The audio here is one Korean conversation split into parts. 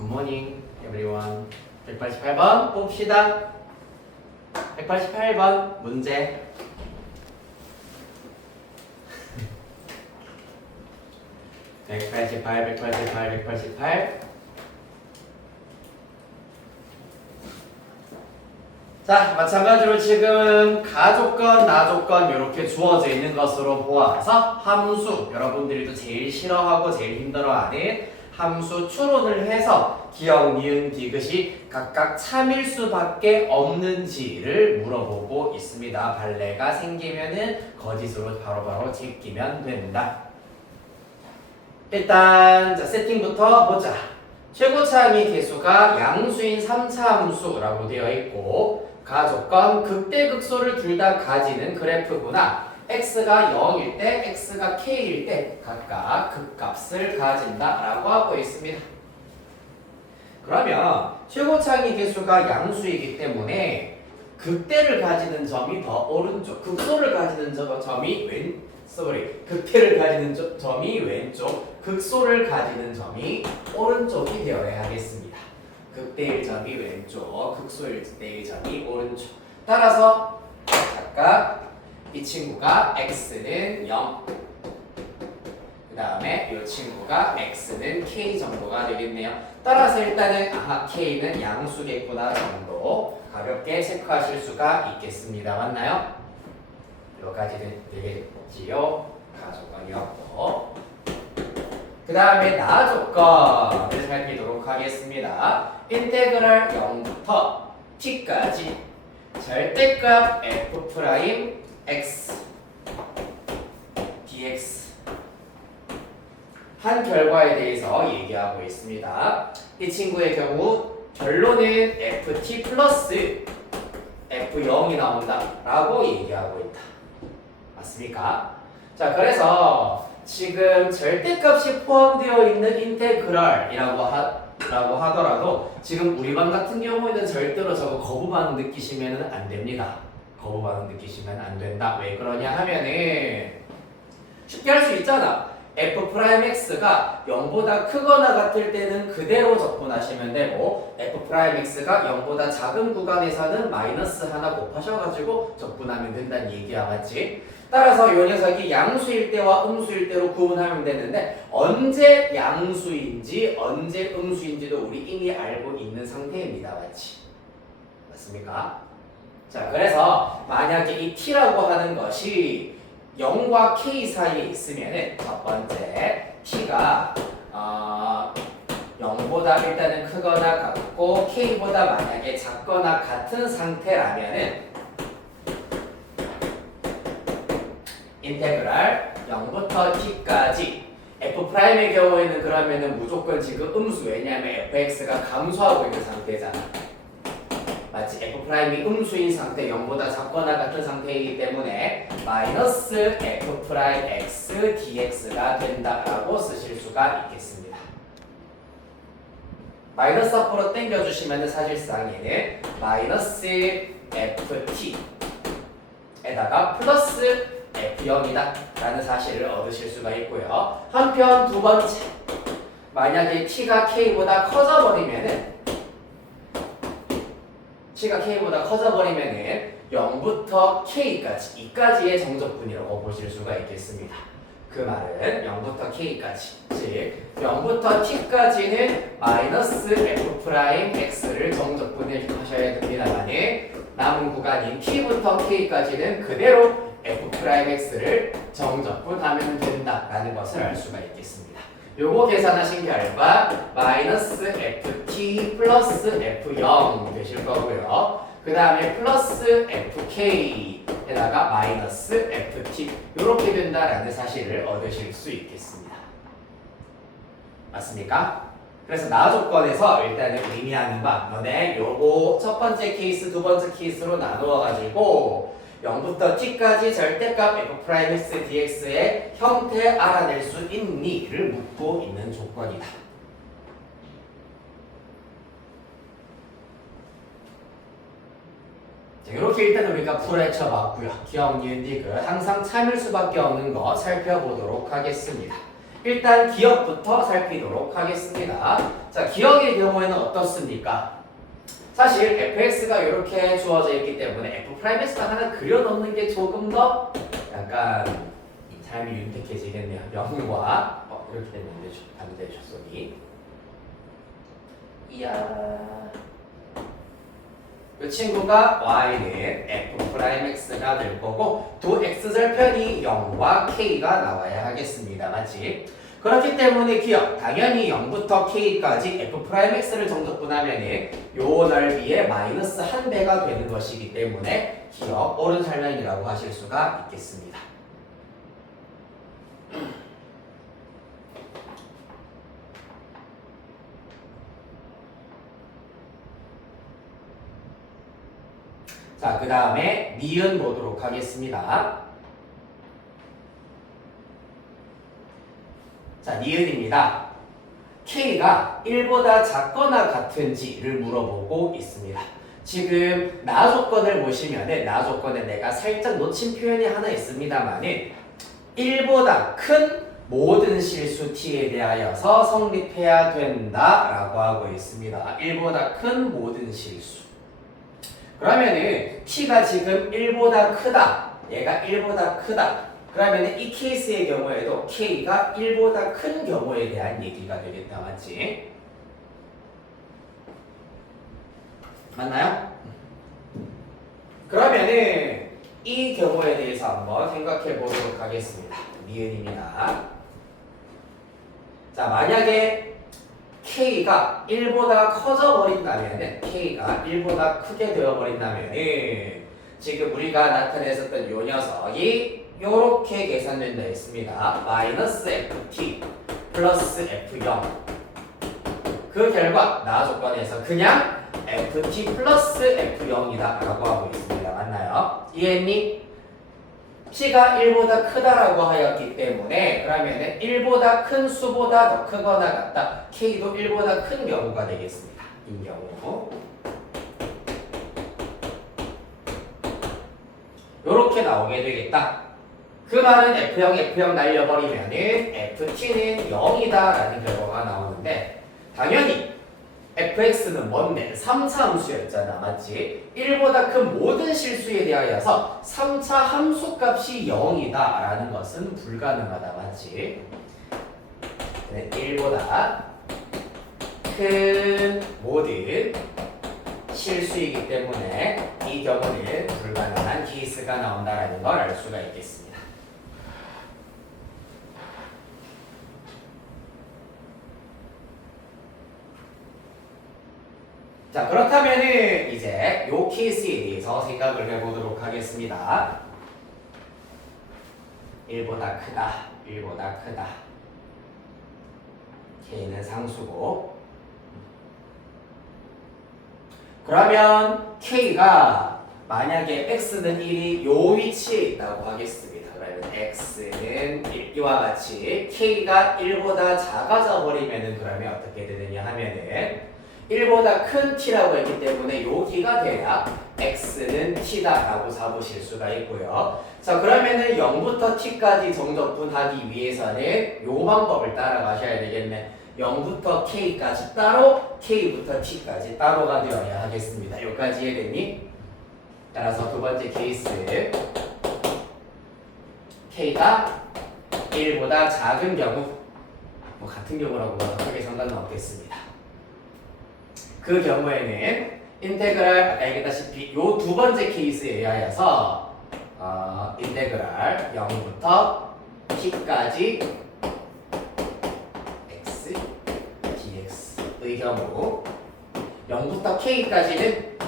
굿모닝 everyone. 188번 봅시다. 188번 문제. (188) 자, 마찬가지로 지금 가조건, 나조건 이렇게 주어져 있는 것으로 보아서 함수, 여러분들이 또 제일 싫어하고 제일 힘들어하는 함수 추론을 해서 기억, 니은, 디귿이 각각 참일 수밖에 없는지를 물어보고 있습니다. 발레가 생기면은 거짓으로 바로바로 제끼면 된다. 일단 자, 세팅부터 보자. 최고차항의 개수가 양수인 3차 함수라고 되어 있고, 가조건 극대극소를 둘 다 가지는 그래프구나. x가 0일 때, x가 k일 때 각각 극값을 가진다라고 하고 있습니다. 그러면 최고차항의 개수가 양수이기 때문에 극대를 가지는 점이 더 오른쪽, 극소를 가지는 점이 극대를 가지는 점이 왼쪽, 극소를 가지는 점이 오른쪽이 되어야 하겠습니다. 극대일 점이 왼쪽, 극소일 때의 점이 오른쪽. 따라서 각각 이 친구가 x는 0, 그 다음에 이 친구가 x는 k 정도가 되겠네요. 따라서 일단은 k는 양수겠구나 정도 가볍게 체크하실 수가 있겠습니다. 맞나요? 여기까지 되겠지요. 가조건이었고, 그 다음에 나조건을 살피도록 하겠습니다. 인테그랄 0부터 t까지 절대값 f' x dx 한 결과에 대해서 얘기하고 있습니다. 이 친구의 경우 결론은 ft 플러스 f0이 나온다 라고 얘기하고 있다. 맞습니까? 자, 그래서 지금 절대값이 포함되어 있는 인테그랄이라고 하더라도 지금 우리 반 같은 경우에는 절대로 저거 거부 반응 느끼시면 안 됩니다. 거부 반응 느끼시면 안 된다. 왜 그러냐 하면은 쉽게 할 수 있잖아. f'x가 0보다 크거나 같을 때는 그대로 접근하시면 되고, f'x가 0보다 작은 구간에서는 마이너스 하나 곱하셔가지고 접근하면 된다는 얘기야. 맞지? 따라서 이 녀석이 양수일 때와 음수일 때로 구분하면 되는데, 언제 양수인지 언제 음수인지도 우리 이미 알고 있는 상태입니다. 맞지? 맞습니까? 자, 그래서 만약에 이 t라고 하는 것이 0과 k 사이에 있으면은 첫 번째 t가 0보다 일단은 크거나 같고 k보다 만약에 작거나 같은 상태라면은 인테그랄 0부터 t까지 f'의 경우에는 그러면은 무조건 지금 음수, 왜냐하면 fx가 감소하고 있는 상태잖아. 마치 f'이 음수인 상태, 0보다 작거나 같은 상태이기 때문에 마이너스 f'x dx가 된다라고 쓰실 수가 있겠습니다. 마이너스 앞으로 당겨주시면 사실상 얘는 마이너스 ft에다가 플러스 f0이다 라는 사실을 얻으실 수가 있고요. 한편 두 번째, 만약에 t가 k보다 커져버리면은 0부터 k까지, 이까지의 정적분이라고 보실 수가 있겠습니다. 그 말은 0부터 k까지, 즉 0부터 t까지는 마이너스 f'x를 정적분을 하셔야 됩니다만은 남은 구간인 t부터 k까지는 그대로 f'x를 정적분하면 된다라는 것을 알 수가 있겠습니다. 요거 계산하신 결과 마이너스 ft 플러스 f0 되실 거고요. 그 다음에 플러스 fk에다가 마이너스 ft 요렇게 된다라는 사실을 얻으실 수 있겠습니다. 맞습니까? 그래서 나조건에서 일단은 의미하는 바, 너네 요거 첫 번째 케이스, 두 번째 케이스로 나누어 가지고 0부터 t까지 절대값 f'x dx의 형태 알아낼 수 있니?를 묻고 있는 조건이다. 자, 이렇게 일단 우리가 풀어쳐봤고요. 기억, 니은, 디귿 항상 참을 수밖에 없는 거 살펴보도록 하겠습니다. 일단 기억부터 살피도록 하겠습니다. 자, 기억의 경우에는 어떻습니까? 사실 fx가 이렇게 주어져 있기 때문에 f'x가 하나 그려놓는 게 조금 더 약간 삶이 윤택해지겠네요. 0과 이렇게 되면 안 되죠. 소리. 이야. 이 친구가 y는 f'x가 될 거고 두 x절편이 0과 k가 나와야 하겠습니다. 맞지? 그렇기 때문에 기억, 당연히 0부터 k까지 f'x를 정적분하면 요 넓이의 마이너스 1배가 되는 것이기 때문에 기억, 옳은 설명이라고 하실 수가 있겠습니다. 자, 그 다음에 니은 보도록 하겠습니다. 자, 니은입니다. K가 1보다 작거나 같은지를 물어보고 있습니다. 지금 나 조건을 보시면은 나 조건에 내가 살짝 놓친 표현이 하나 있습니다만은 1보다 큰 모든 실수 t에 대하여서 성립해야 된다라고 하고 있습니다. 1보다 큰 모든 실수. 그러면은 t가 지금 1보다 크다. 얘가 1보다 크다. 그러면은 이 케이스의 경우에도 k가 1보다 큰 경우에 대한 얘기가 되겠다. 맞지? 맞나요? 그러면은 이 경우에 대해서 한번 생각해 보도록 하겠습니다. 니은입니다. 자, 만약에 K가 1보다 커져 버린다면은 K가 1보다 크게 되어 버린다면은 지금 우리가 나타냈었던 요 녀석이 요렇게 계산된다 했습니다. 마이너스 FT 플러스 F0 그 결과 나 조건에서 그냥 FT 플러스 F0이다 라고 하고 있습니다. 맞나요? 이해했니? T가 1보다 크다라고 하였기 때문에 그러면은 1보다 큰 수보다 더 크거나 같다. K도 1보다 큰 경우가 되겠습니다. 이 경우 요렇게 나오게 되겠다. 그 말은 F0 날려버리면은 FT는 0이다라는 결과가 나오는데 당연히 fx는 뭔데? 3차 함수였잖아. 맞지? 1보다 큰 모든 실수에 대하여서 3차 함수값이 0이다 라는 것은 불가능하다. 맞지? 1보다 큰 모든 실수이기 때문에 이 경우는 불가능한 케이스가 나온다라는 걸 알 수가 있겠습니다. 자, 그렇다면은 이제 요 케이스에 대해서 생각을 해보도록 하겠습니다. 1보다 크다, 1보다 크다. K는 상수고. 그러면 K가 만약에 X는 1이 요 위치에 있다고 하겠습니다. 그러면 X는 1, 이와 같이 K가 1보다 작아져 버리면은 그러면 어떻게 되느냐 하면은 1보다 큰 t라고 했기 때문에 여기가 돼야 x는 t다라고 잡으실 수가 있고요. 자, 그러면은 0부터 t까지 정적분하기 위해서는 요 방법을 따라가셔야 되겠네. 0부터 k까지 따로, k부터 t까지 따로가 되어야 하겠습니다. 여기까지 이해됐니? 따라서 두 번째 케이스 k가 1보다 작은 경우, 뭐 같은 경우라고 크게 상관은 없겠습니다. 그 경우에는 인테그랄 아까 얘기했다시피 요 두 번째 케이스에 의하여서 인테그랄 0부터 t까지 x dx의 경우 0부터 k까지는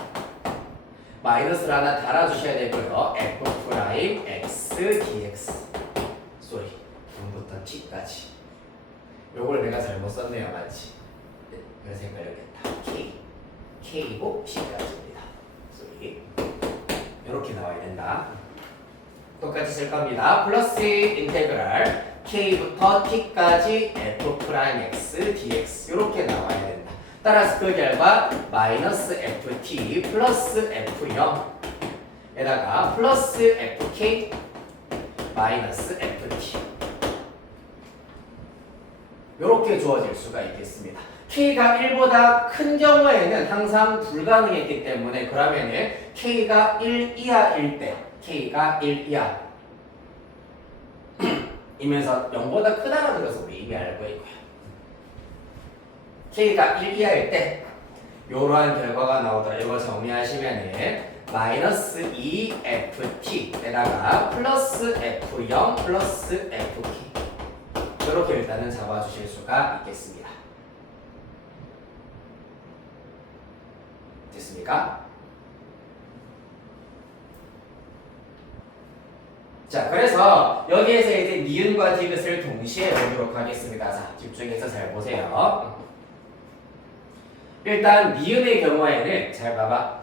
마이너스를 하나 달아주셔야 되고요. f 프라임 x dx 쏘리 0부터 t까지 요걸 내가 잘못 썼네요. 맞지? 그래서 헷갈렸겠다. K이고 P까지입니다. 이렇게 나와야 된다. 똑같이 쓸 겁니다. 플러스 인테그랄 K부터 T까지 F'X dx 이렇게 나와야 된다. 따라서 그 결과 마이너스 FT 플러스 F0 에다가 플러스 FK 마이너스 FT 이렇게 주어질 수가 있겠습니다. K가 1보다 큰 경우에는 항상 불가능했기 때문에 그러면은 K가 1 이하일 때 K가 1 이하 이면서 0보다 크다라는 것을 우리 이미 알고 있고요. K가 1 이하일 때 이러한 결과가 나오더라. 이거 정리하시면은 마이너스 2ft에다가 플러스 f0 플러스 fk 이렇게 일단은 잡아주실 수가 있겠습니다. 됐습니까? 자, 그래서 여기에서 이제 니은과 디귿을 동시에 보도록 하겠습니다. 자, 집중해서 잘 보세요. 일단 니은의 경우에는 잘 봐봐.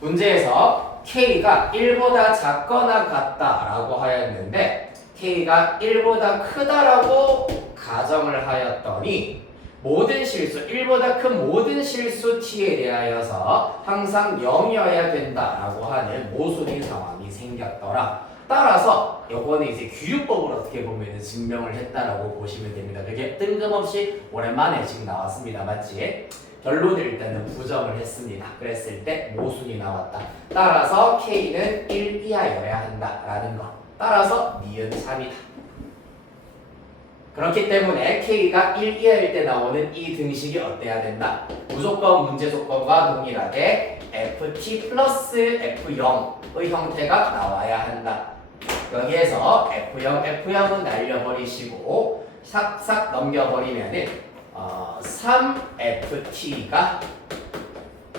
문제에서 K가 1보다 작거나 같다라고 하였는데 K가 1보다 크다라고 가정을 하였더니 모든 실수, 1보다 큰 모든 실수 T에 대하여서 항상 0이어야 된다라고 하는 모순인 상황이 생겼더라. 따라서 요거는 이제 규율법으로 어떻게 보면 증명을 했다라고 보시면 됩니다. 되게 뜬금없이 오랜만에 지금 나왔습니다. 맞지? 결론을 일단은 부정을 했습니다. 그랬을 때 모순이 나왔다. 따라서 K는 1 이하여야 한다라는 거. 따라서 니은 3이다. 그렇기 때문에 K가 1 이하일 때 나오는 이 등식이 어때야 된다? 무조건 문제 조건과 동일하게 FT 플러스 F0의 형태가 나와야 한다. 여기에서 F0은 날려버리시고 싹싹 넘겨버리면은 3FT가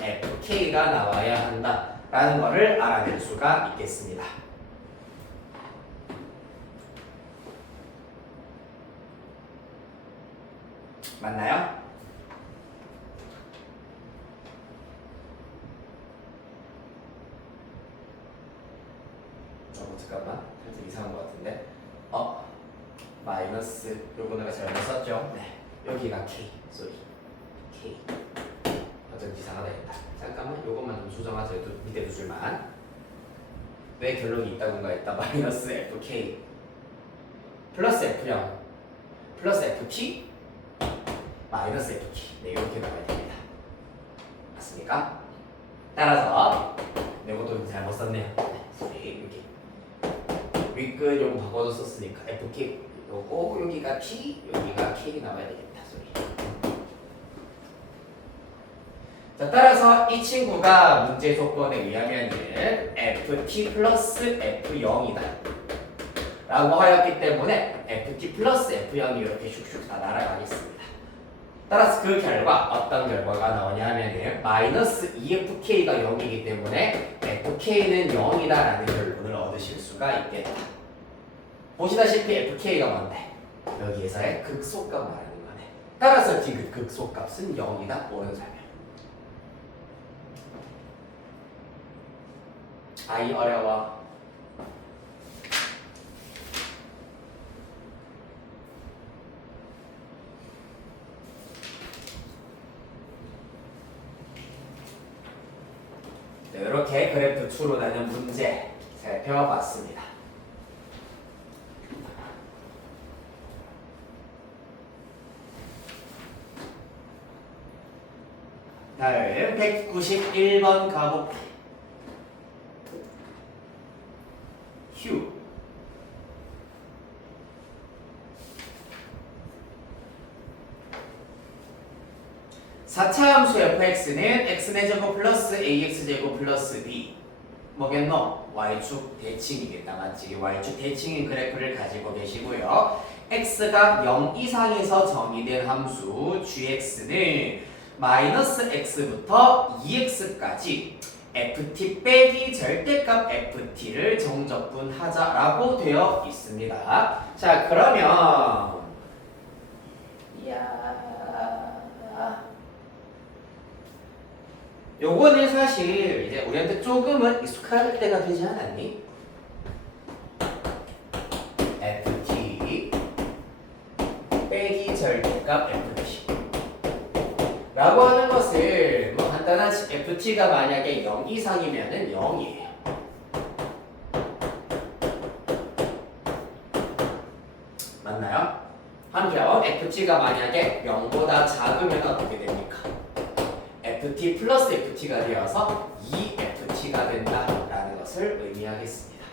FK가 나와야 한다라는 것을 알아낼 수가 있겠습니다. 맞나요? 잠깐만, 살짝 이상한 것 같은데. 마이너스 요거 내가 잘못 썼죠? 네, 여기가 K, 쏘리 K. 어쩐지 이상하다 했다. 잠깐만, 요것만 좀 수정하자. 밑에 두 줄만. 왜 결론이 있다고가 했다. 마이너스 FK 플러스 F0 플러스 FT 마이너스 FT. 네, 이렇게 나와야 됩니다. 맞습니까? 따라서 이것도 잘못 썼네요. 네, 여기 윗끝 요거 바꿔서 썼으니까 FK 요거 여기가 T 여기가 K 나와야 되겠다. 소리. 자, 따라서 이 친구가 문제 조건에 의하면은 FT 플러스 F0이다 라고 하였기 때문에 FT 플러스 F0이 이렇게 슉슉 다 날아가겠습니다. 따라서 그 결과 어떤 결과가 나오냐 하면은 마이너스 2FK가 0이기 때문에 FK는 0이다 라는 결론을 얻으실 수가 있겠다. 보시다시피 FK가 뭔데? 여기에서의 극소값 말하는 거네. 따라서 디귿 극소값은 0이다. 옳은 설명. 아이 어려워. 네, 이렇게 그래프 추론하는 문제 살펴봤습니다. 다음 191번 가볼게. 휴. 사차 함수 fx는 x제곱 플러스 ax제곱 플러스 b 뭐겠노? y축 대칭이겠다. 맞지? y축 대칭인 그래프를 가지고 계시고요. x가 0 이상에서 정의된 함수 gx는 마이너스 x부터 2x까지 ft 빼기 절대값 ft를 정적분하자라고 되어 있습니다. 자, 그러면 요거는 사실 이제 우리한테 조금은 익숙할 때가 되지 않았니? ft 빼기 절대값 ft 라고 하는 것을 뭐 간단하지. ft가 만약에 0 이상이면은 0이에요. 맞나요? 한편 그러면 ft가 만약에 0보다 작으면 어떻게 됩니까? ft 플러스 ft가 되어서 2ft가 된다라는 것을 의미하겠습니다.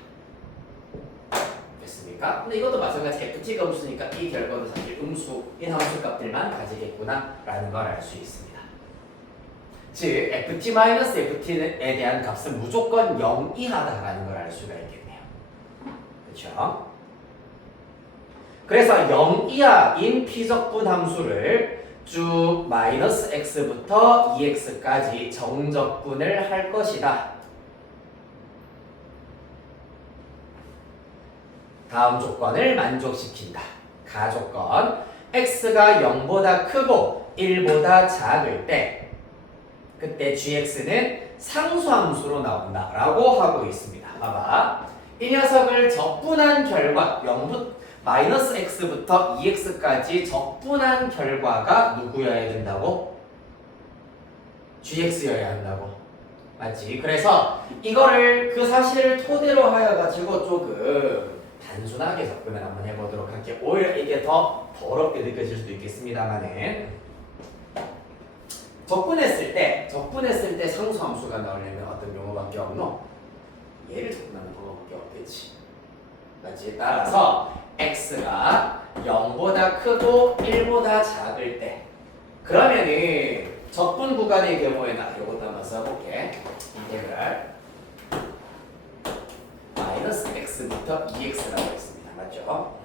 됐습니까? 근데 이것도 마찬가지 ft가 음수니까 이 결과도 사실 음수인 함수 값들만 가지겠구나라는 걸 알 수 있습니다. 즉 ft-ft에 대한 값은 무조건 0 이하다라는 걸 알 수가 있겠네요. 그렇죠? 그래서 0 이하인 피적분 함수를 쭉 마이너스 x부터 2x까지 정적분을 할 것이다. 다음 조건을 만족시킨다. 가조건 x가 0보다 크고 1보다 작을 때 그때 gx는 상수함수로 나온다 라고 하고 있습니다. 봐봐. 이 녀석을 적분한 결과 마이너스 x부터 2x까지 적분한 결과가 누구여야 된다고? gx여야 한다고. 맞지? 그래서 이거를 그 사실을 토대로 하여 가지고 조금 단순하게 접근을 한번 해보도록 할게요. 오히려 이게 더 더럽게 느껴질 수도 있겠습니다만은 적분했을 때 상수함수가 나오려면 어떤 경우밖에 없노? 얘를 접근하는 방법밖에 없겠지. 맞지? 따라서 x가 0보다 크고 1보다 작을 때 그러면은 적분 구간의 경우에는 이것도 한번 써볼게. 인테그랄 마이너스 x부터 2x라고 했습니다. 맞죠?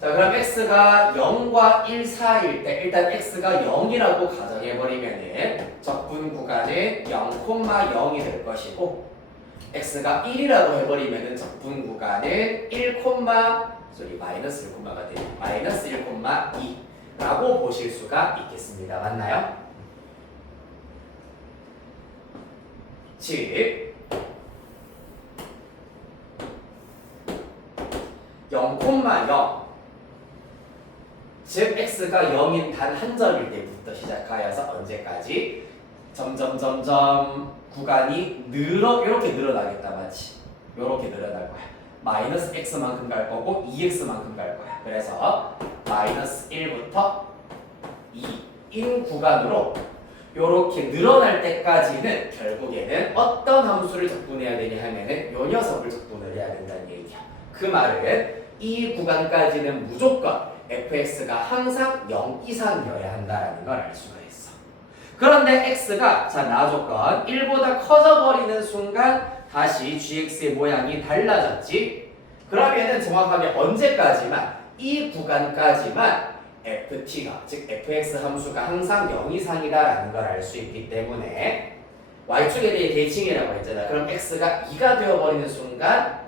자, 그럼 x가 0과 1 사이일 때 일단 x가 0이라고 가정해버리면은 적분 구간은 0,0이 될 것이고 x가 1이라고 해버리면은 적분 구간은 마이너스 1,가 되는 마이너스 1,2라고 보실 수가 있겠습니다. 맞나요? 즉 0,0 즉 x가 0인 단 한 점일 때부터 시작하여서 언제까지 점점 구간이 이렇게 늘어나겠다. 맞지? 이렇게 늘어날 거야. 마이너스 x만큼 갈 거고 2x만큼 갈 거야. 그래서 마이너스 1부터 2인 구간으로 이렇게 늘어날 때까지는 결국에는 어떤 함수를 적분해야 되냐 하면은 요 녀석을 적분을 해야 된다는 얘기야. 그 말은 이 구간까지는 무조건 fx가 항상 0 이상이어야 한다는 걸 알 수가 있어. 그런데 x가 나조건 1보다 커져버리는 순간 다시 gx의 모양이 달라졌지. 그러면은 정확하게 언제까지만 이 구간까지만 ft가 즉 fx 함수가 항상 0 이상이다라는 걸 알 수 있기 때문에 y축에 대해 대칭이라고 했잖아. 그럼 x가 2가 되어버리는 순간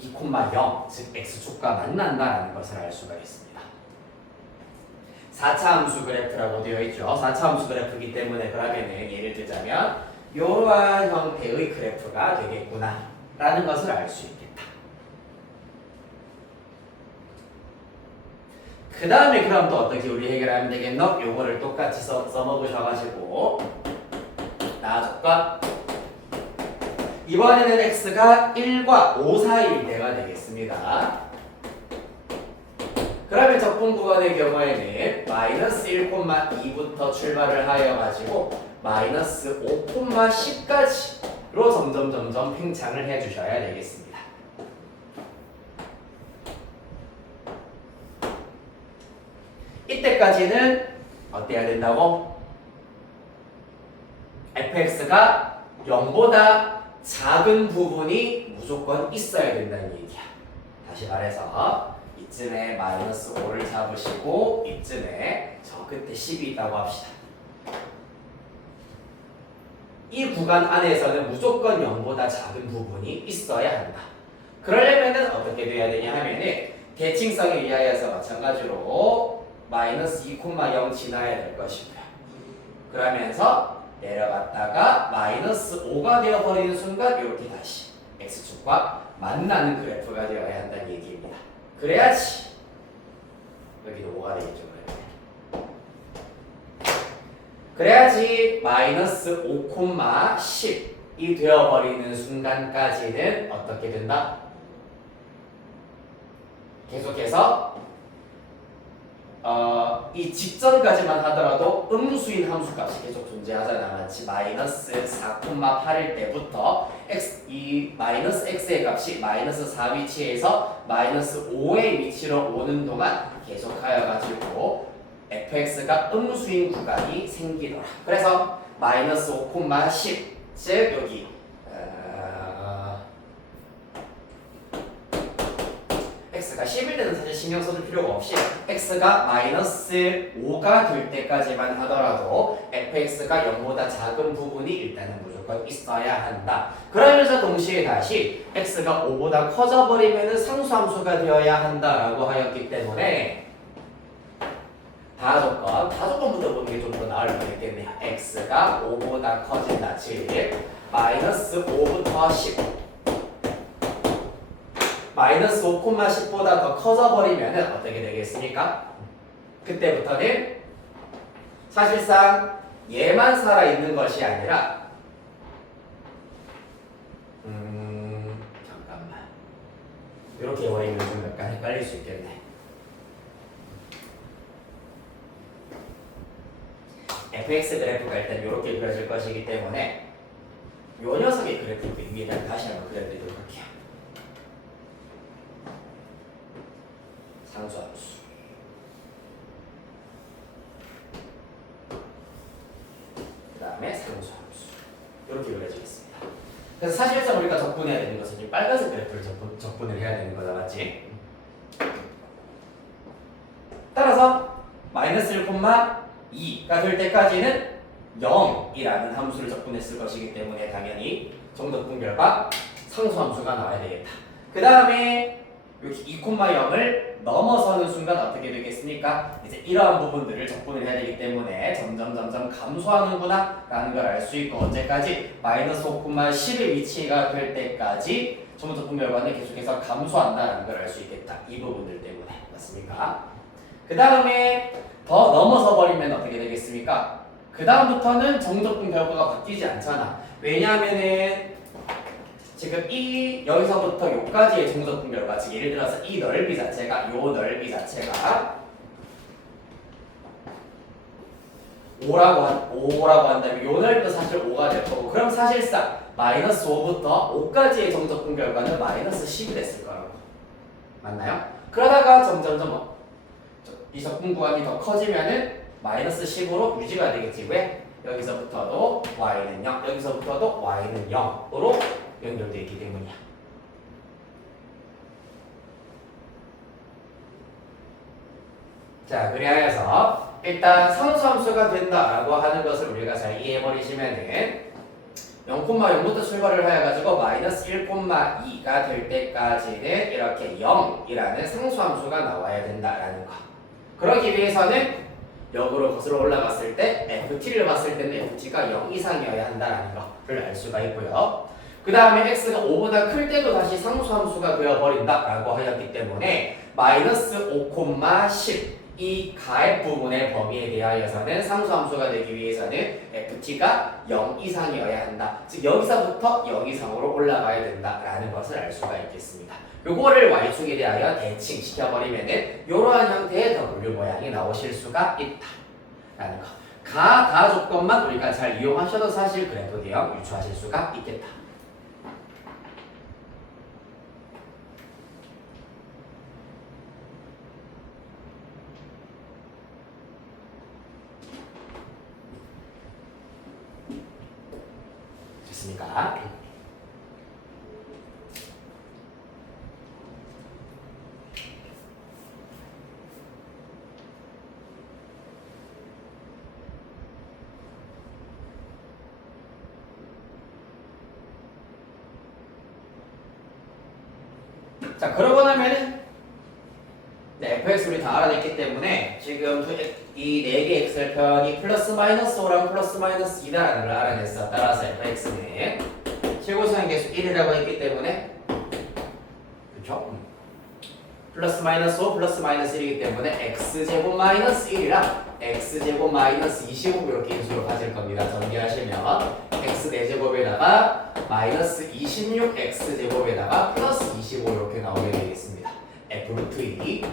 2,0 즉 x축과 만난다라는 것을 알 수가 있습니다. 4차 함수 그래프라고 되어 있죠. 4차 함수 그래프이기 때문에 그러면은 예를 들자면 이러한 형태의 그래프가 되겠구나 라는 것을 알 수 있겠다. 그 다음에 그럼 또 어떻게 우리 해결하면 되겠노? 요거를 똑같이 써먹으셔가지고 나조건 이번에는 x가 1과 5 사이일 때가 되겠습니다. 그러면 적분 구간의 경우에는 마이너스 1,2부터 출발을 하여 가지고 마이너스 5,10까지로 점점 팽창을 해주셔야 되겠습니다. 이때까지는 어때야 된다고? fx가 0보다 작은 부분이 무조건 있어야 된다는 얘기야. 다시 말해서 이쯤에 마이너스 5를 잡으시고 이쯤에 저 끝에 10이 있다고 합시다. 이 구간 안에서는 무조건 0보다 작은 부분이 있어야 한다. 그러려면은 어떻게 돼야 되냐 하면은 대칭성에 의하여서 마찬가지로 마이너스 2,0 지나야 될 것이고요. 그러면서 내려갔다가 마이너스 5가 되어버리는 순간 이렇게 다시 x축과 만나는 그래프가 되어야 한다는 얘기입니다. 그래야지 여기도 5가 되겠죠. 그래야지 마이너스 5,10이 되어버리는 순간까지는 어떻게 된다? 계속해서 이 직전까지만 하더라도 음수인 함수값이 계속 존재하잖아. 마치 마이너스 4,8일 때부터 이 마이너스 x의 값이 마이너스 4 위치에서 마이너스 5의 위치로 오는 동안 계속하여 가지고 fx가 음수인 구간이 생기더라. 그래서 마이너스 5,10 즉 여기 x가 10일 때는 사실 신경 써줄 필요가 없이 x가 마이너스 5가 될 때까지만 하더라도 fx가 0보다 작은 부분이 일단은 무조건 있어야 한다. 그러면서 동시에 다시 x가 5보다 커져버리면 상수함수가 되어야 한다라고 하였기 때문에 다조건부터 보는 게 좀 더 나을 뻔했겠네요. x가 5보다 커진다. 즉 마이너스 5부터 10 마이너스 5,10보다 더 커져버리면 어떻게 되겠습니까? 그때부터는 사실상 얘만 살아있는 것이 아니라 잠깐만 이렇게 버리면 좀 약간 헷갈릴 수 있겠네. fx 그래프가 일단 이렇게 그려질 것이기 때문에 이 녀석의 그래프를 위에다 다시 한번 그려드리도록 할게요. 상수함수 그 다음에 상수함수 이렇게 그려지겠습니다. 그래서 사실상 우리가 적분해야 되는 것은 이 빨간색 그래프를 적분을 해야 되는 거다. 맞지? 따라서 마이너스 1,2가 될 때까지는 0이라는 함수를 적분했을 것이기 때문에 당연히 정적분 결과 상수함수가 나와야 되겠다. 그 다음에 여기 2,0을 넘어서는 순간 어떻게 되겠습니까? 이제 이러한 부분들을 적분을 해야 되기 때문에 점점 감소하는구나 라는 걸 알 수 있고 언제까지? 마이너스 5,10의 위치가 될 때까지 정적분 결과는 계속해서 감소한다라는 걸 알 수 있겠다. 이 부분들 때문에. 맞습니까? 그 다음에 더 넘어서 버리면 어떻게 되겠습니까? 그 다음부터는 정적분 결과가 바뀌지 않잖아. 왜냐하면은 지금 이 여기서부터 여기까지의 정적분 결과, 즉 예를 들어서 이 넓이 자체가 5라고 한다면 요 넓이도 사실 5가 될 거고, 그럼 사실상 마이너스 5부터 5까지의 정적분 결과는 마이너스 10이 됐을 거라고. 맞나요? 그러다가 점점점 이 적분 구간이 더 커지면은 마이너스 10으로 유지가 되겠지. 왜? 여기서부터도 y는 0, 여기서부터도 y는 0으로 연결되어 있기 때문이야. 자, 그리하여서 일단 상수함수가 된다라고 하는 것을 우리가 잘 이해해버리시면은 0,0부터 출발을 하여가지고 마이너스 1,2가 될 때까지는 이렇게 0이라는 상수함수가 나와야 된다라는 거. 그러기 위해서는 역으로 거슬러 올라갔을 때 ft를 봤을 때는 ft가 0 이상이어야 한다는 거를 알 수가 있고요. 그 다음에 x가 5보다 클 때도 다시 상수함수가 되어버린다라고 하였기 때문에 마이너스 5,10 이 가액 부분의 범위에 대하여서는 상수함수가 되기 위해서는 ft가 0 이상이어야 한다. 즉 여기서부터 0 이상으로 올라가야 된다라는 것을 알 수가 있겠습니다. 요거를 y축에 대하여 대칭시켜버리면은 이러한 형태의 W 모양이 나오실 수가 있다라는 거. 가 조건만 우리가 잘 이용하셔도 사실 그래프 대형 유추하실 수가 있겠다. 됐습니까? 자, 그러고 나면은 fx 우리 다 알아냈기 때문에 지금 이 4개 엑셀편이 플러스 마이너스 5랑 플러스 마이너스 2다라는 걸 알아냈어. 따라서 fx는 최고수의 계수 1이라고 했기 때문에 그렇죠? 플러스 마이너스 5 플러스 마이너스 1이기 때문에 x제곱 마이너스 1이랑 x제곱 마이너스 25 이렇게 인수로 가질 겁니다. 정리하시면 x 4제곱에다가 마이너스 26 x제곱에다가 플러스 25 이렇게 나오게 되겠습니다. F 루트 1이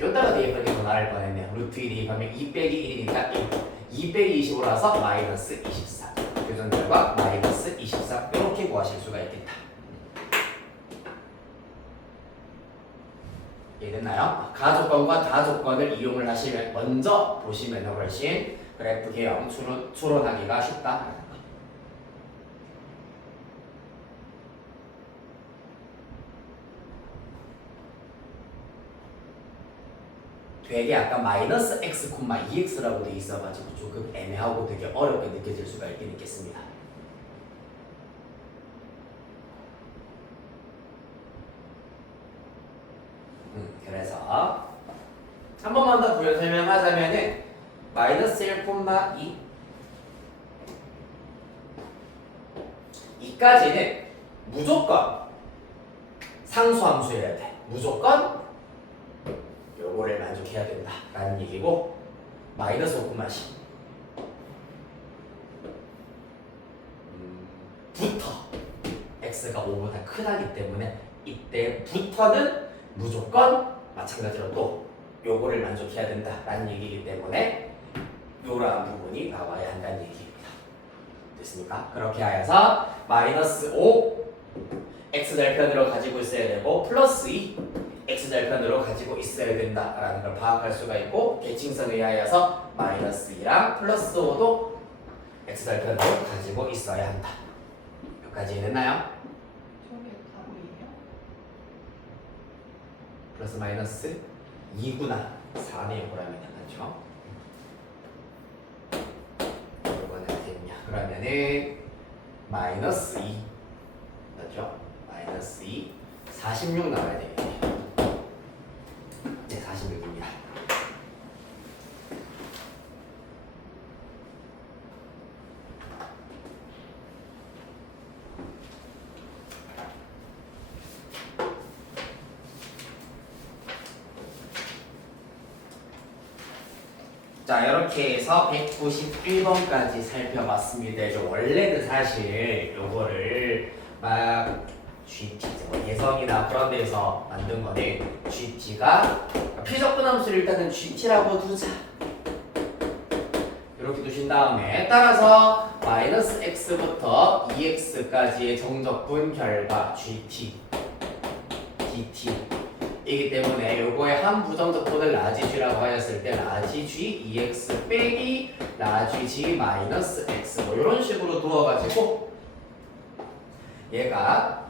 여기다가 대입하는 게 더 나을 뻔했네요. 루트 1 대입하면 2 빼기 1이니까 1, 2 빼기 20으로라서 마이너스 24. 교전 결과 마이너스 24 이렇게 구하실 수가 있겠다. 이해됐나요? 가조건과 다조건을 이용을 하시면 먼저 보시면 훨씬 그래프 개형 추론하기가 쉽다. 되게 약간 마이너스 x, 2x라고 돼 있어가지고 조금 애매하고 되게 어렵게 느껴질 수가 있긴 있겠습니다. 그래서 한 번만 더 부연 설명하자면은 마이너스 1, 2 이까지는 무조건 상수함수여야 돼. 무조건 요거를 만족해야 된다 라는 얘기고, 마이너스 5, 10 부터 x가 5보다 크다기 때문에 이때부터는 무조건 마찬가지로 또 요거를 만족해야 된다 라는 얘기이기 때문에 요러한 부분이 나와야 한다는 얘기입니다. 됐습니까? 그렇게 하여서 마이너스 5 x절편으로 가지고 있어야 되고 플러스 2 x절편으로 가지고 있어야 된다라는 걸 파악할 수가 있고, 계층선에 의하여서 마이너스 2랑 플러스 5도 x절편으로 가지고 있어야 한다. 여기까지 이해됐나요? 저게 답이에요? 플러스 마이너스 2구나 4네요. 그러면 맞죠? 이거는 됐냐? 그러면은 마이너스 2 맞죠? 마이너스 2 46 나와야 되겠네요. 네, 46입니다. 자, 이렇게 해서 191번까지 살펴봤습니다. 이제 원래는 사실 요거를 막 GT, 뭐 예성이나 그런 데서 만든 거는 GT가 피적분함수를 일단은 GT라고 두자. 이렇게 두신 다음에 따라서 마이너스 x부터 2x까지의 정적분 결과 GT, DT 이기 때문에 요거의 한 부정적분을 라지 g라고 하였을 때 라지 g 2x 빼기 라지 g 마이너스 x 뭐 이런 식으로 두어가지고 얘가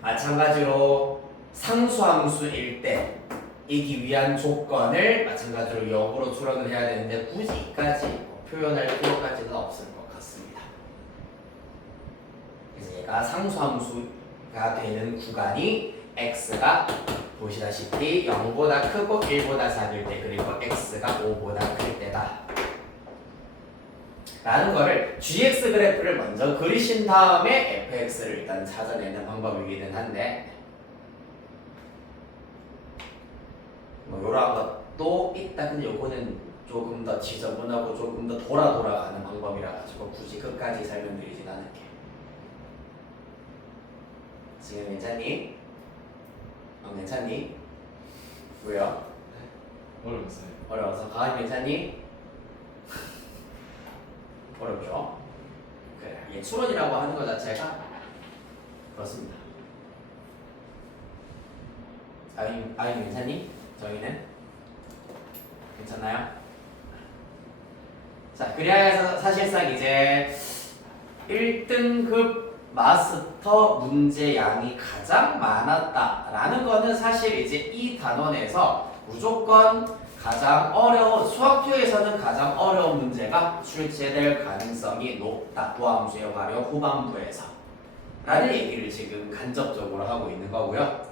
마찬가지로 상수함수일 때 이기 위한 조건을 마찬가지로 역으로 추론을 해야 되는데 굳이 이까지 표현할 필요까지는 없을 것 같습니다. 그래서 얘가 상수함수가 되는 구간이 x가 보시다시피 0보다 크고 1보다 작을 때, 그리고 x가 5보다 클 때다 라는 거를 gx 그래프를 먼저 그리신 다음에 fx를 일단 찾아내는 방법이기는 한데, 뭐 요런 것도 있다. 근데 요거는 조금 더 지저분하고 조금 더 돌아가는 방법이라 가지고 굳이 끝까지 설명드리진 않을게요. 지금 괜찮니? 괜찮니? 왜요? 어려웠어요. 어려워서. 가은이 괜찮니? 어렵죠? 그래, 얘 추론이라고 하는 것 자체가 그렇습니다. 아윤 괜찮니? 정희는? 괜찮나요? 자, 그래야 사실상 이제 1등급 마스터 문제 양이 가장 많았다라는 거는 사실 이제 이 단원에서 무조건 가장 어려운, 수학표에서는 가장 어려운 문제가 출제될 가능성이 높다. 도함수의 활용 후반부에서 라는 얘기를 지금 간접적으로 하고 있는 거고요.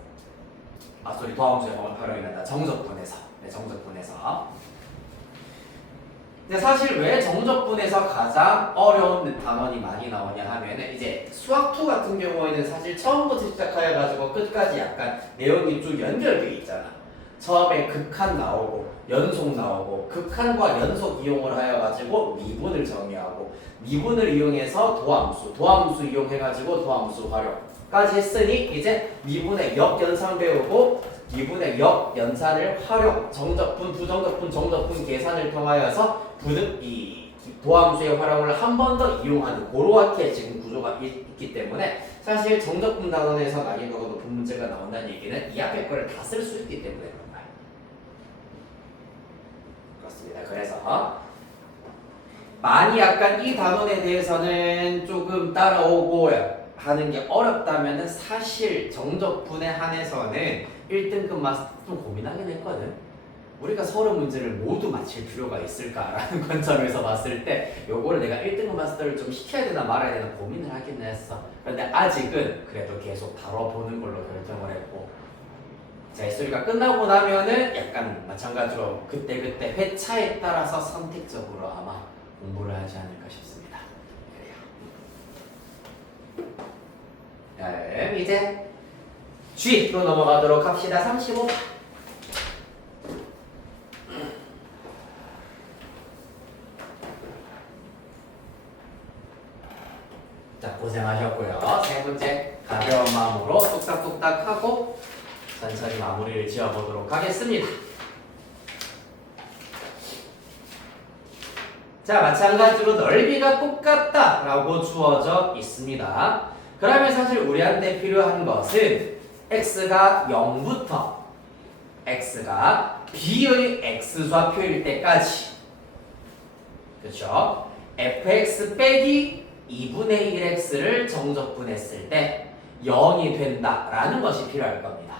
도함수의 활용이 난다. 정적분에서. 네, 정적분에서. 근데 사실 왜 정적분에서 가장 어려운 단원이 많이 나오냐 하면은 이제 수학2 같은 경우에는 사실 처음부터 시작하여 가지고 끝까지 약간 내용이 쭉 연결되어 있잖아. 처음에 극한 나오고 연속 나오고, 극한과 연속 이용을 하여 가지고 미분을 정의하고, 미분을 이용해서 도함수 이용해 가지고 도함수 활용, 까지 했으니 이제 미분의 역연산 배우고 미분의 역연산을 활용 정적분, 부정적분, 정적분 계산을 통하여서 이 도함수의 활용을 한 번 더 이용하는 그렇게 지금 구조가 있기 때문에 사실 정적분 단원에서 난이도가 높은 문제가 나온다는 얘기는 이 앞에 거를 다 쓸 수 있기 때문에 그런 거예요. 그렇습니다. 그래서 많이 약간 이 단원에 대해서는 조금 따라오고 하는 게 어렵다면은 사실 정적분에 한해서는 1등급 마스터 좀 고민하긴 했거든. 우리가 서류 문제를 모두 맞힐 필요가 있을까라는 관점에서 봤을 때 요거를 내가 1등급 마스터를 좀 시켜야 되나 말아야 되나 고민을 하긴 했어. 그런데 아직은 그래도 계속 다뤄보는 걸로 결정을 했고 자, 수리가 끝나고 나면은 약간 마찬가지로 그때그때 회차에 따라서 선택적으로 아마 공부를 하지 않을까 싶습니다. 그래요. 이제 G로 넘어가도록 합시다. 35. 자, 고생하셨고요. 세 문제 가벼운 마음으로 뚝딱뚝딱 하고 천천히 마무리를 지어보도록 하겠습니다. 자, 마찬가지로 넓이가 똑같다라고 주어져 있습니다. 그러면 사실 우리한테 필요한 것은 x가 0부터 x가 b의 x좌표일 때까지 그렇죠? fx 빼기 2분의 1x를 정적분했을 때 0이 된다라는 것이 필요할 겁니다.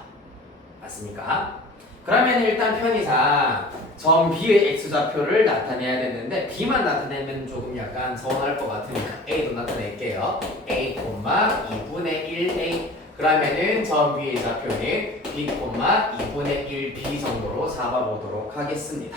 맞습니까? 그러면 일단 편의상 점 B의 x좌표를 나타내야 되는데 B만 나타내면 조금 약간 서운할 것 같으니까 A도 나타낼게요. A, 2분의 1A 그러면은 점 B의 좌표는 B, 2분의 1B 정도로 잡아보도록 하겠습니다.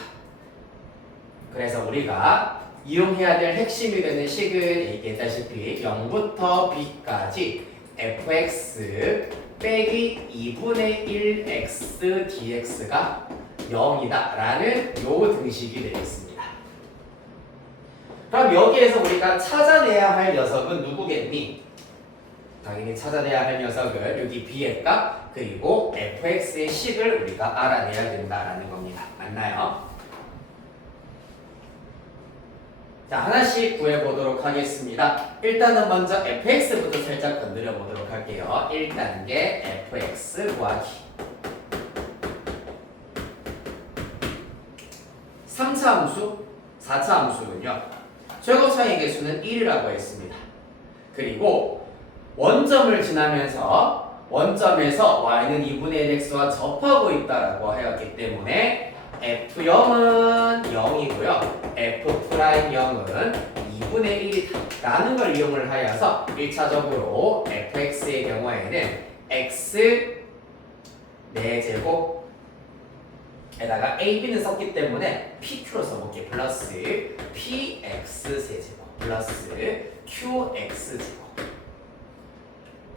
그래서 우리가 이용해야 될 핵심이 되는 식은 얘기했다시피 0부터 B까지 fx 빼기 2분의 1x dx가 0이다 라는 요 등식이 되겠습니다. 그럼 여기에서 우리가 찾아내야 할 녀석은 누구겠니? 당연히 찾아내야 할 녀석은 여기 b의 값 그리고 fx의 식을 우리가 알아내야 된다라는 겁니다. 맞나요? 자, 하나씩 구해보도록 하겠습니다. 일단은 먼저 fx부터 살짝 건드려 보도록 할게요. 1단계 fx 구하기 3차 함수, 4차 함수는요 최고차의 개수는 1이라고 했습니다. 그리고 원점을 지나면서 원점에서 y는 2분의 1x와 접하고 있다라고 하였기 때문에 F0은 0이고요. F'0은 2분의 1이다 라는 걸 이용을 하여서 1차적으로 fx의 경우에는 x 4제곱 에다가 ab는 썼기 때문에 pq로 써볼게요. 플러스 px 세제곱 플러스 qx제곱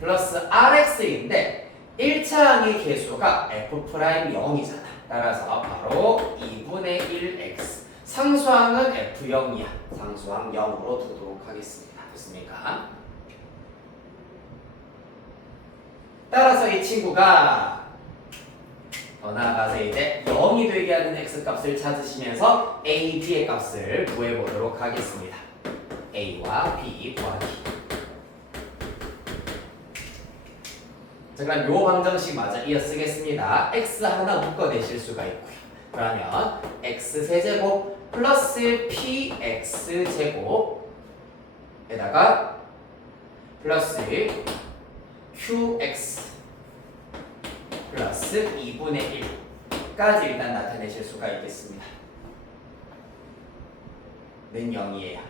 플러스 rx인데 1차항의 개수가 f'0이잖아. 따라서 바로 2분의 1x 상수항은 f0이야. 상수항 0으로 두도록 하겠습니다. 됐습니까? 따라서 이 친구가 더 나아가서 이제 0이 되게 하는 x값을 찾으시면서 a, b의 값을 구해보도록 하겠습니다. a와 b 구하기. 자, 그럼 요 방정식 마저 이어 쓰겠습니다. x 하나 묶어내실 수가 있고요. 그러면 x 세제곱 플러스 px 제곱에다가 플러스 qx 플러스 2분의 1까지 일단 나타내실 수가 있겠습니다. 는 0이에요.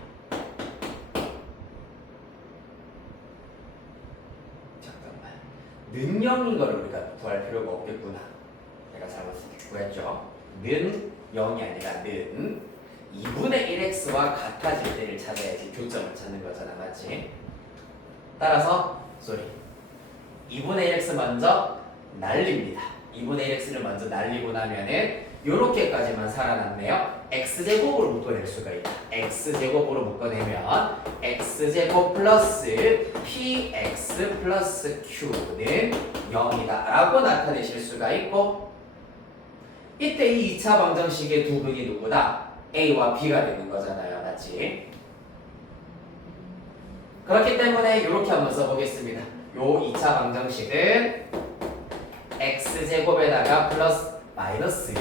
는 0인 걸 우리가 구할 필요가 없겠구나. 내가 잘못 구했죠. 는 0이 아니라 는 2분의 1x와 같아질 때를 찾아야지 교점을 찾는 거잖아. 맞지? 따라서 2분의 1x 먼저 날립니다. 2분의 1 x를 먼저 날리고 나면은 요렇게까지만 살아남네요. x제곱으로 묶어낼 수가 있다. x제곱으로 묶어내면 x제곱 플러스 px 플러스 q는 0이다 라고 나타내실 수가 있고, 이때 이 2차 방정식의 두 분이 누구다? a와 b가 되는 거잖아요. 맞지? 그렇기 때문에 이렇게 한번 써보겠습니다. 요 2차 방정식은 x제곱에다가 플러스 마이너스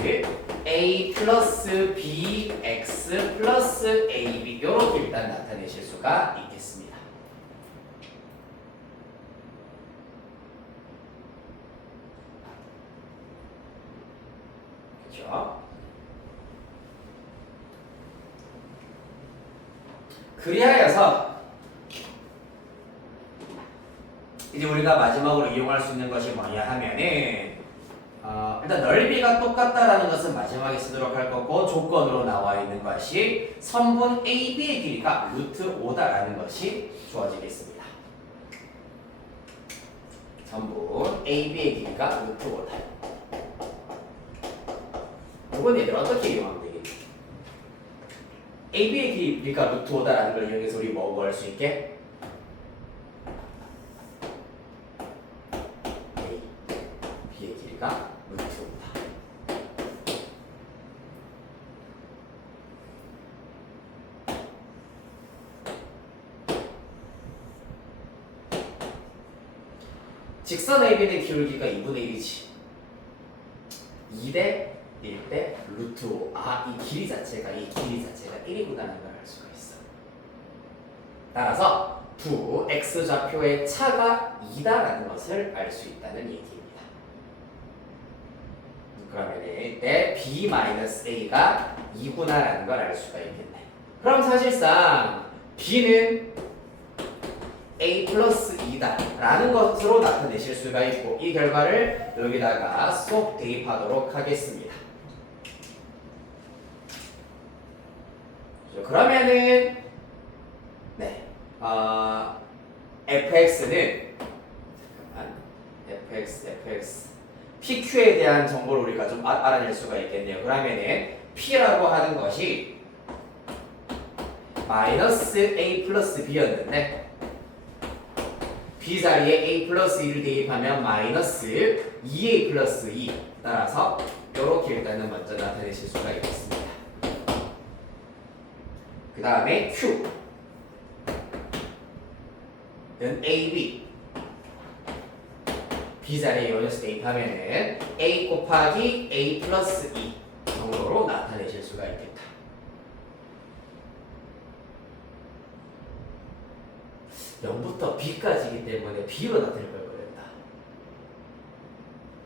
a 플러스 bx 플러스 ab 이렇게 일단 나타내실 수가 있겠습니다. 그렇죠? 그리하여서 이제 우리가 마지막으로 이용할 수 있는 것이 뭐냐 하면은 일단 넓이가 똑같다라는 것은 마지막에 쓰도록 할 거고, 조건으로 나와 있는 것이 선분 AB의 길이가 루트 5다라는 것이 주어지겠습니다. 선분 AB의 길이가 루트 5다. 이건 얘들 어떻게 이용하면 되겠니? AB의 길이가 루트 5다라는 걸 이용해서 우리 뭐 구할 수 있게? B의 길이가 루트 5다. 직선 AB의 기울기가 2분의 1이지. 2대 1대 루트 5. 이 길이 자체가 1이구나라는 걸 알 수가 있어. 따라서 두 x좌표의 차가 2다라는 것을 알 수 있다는 얘기입니다. 그러면 이때 b-a가 2구나라는 걸 알 수가 있겠네. 그럼 사실상 b는 a 플러스 2다라는 것으로 나타내실 수가 있고, 이 결과를 여기다가 쏙 대입하도록 하겠습니다. 그러면은 fx는 fx pq에 대한 정보를 우리가 좀 알아낼 수가 있겠네요. 그러면은 p라고 하는 것이 마이너스 a 플러스 b였는데, b 자리에 a 플러스 2를 대입하면 마이너스 2a 플러스 2. 따라서 이렇게 일단은 먼저 나타내실 수가 있겠습니다. 그 다음에 q 는 ab, b 자리에 요 녀석 대입하면은 a 곱하기 a 플러스 2 정도로 나타내실 수가 있겠다. (0부터) b까지이기 때문에 b로 나타낼 걸 그랬다.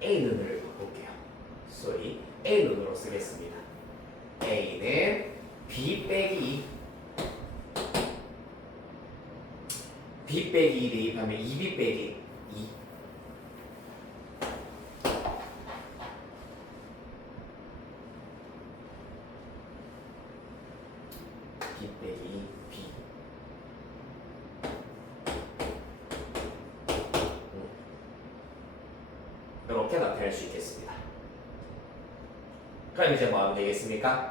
a 눈을 바꿀게요. sorry, a 눈으로 쓰겠습니다. a는 b 빼기 2, b 빼기 2 대입하면 2b 빼기 2. b 빼기 2, b. 이렇게 나타낼 수 있겠습니다. 그럼 이제 뭐 하면 되겠습니까?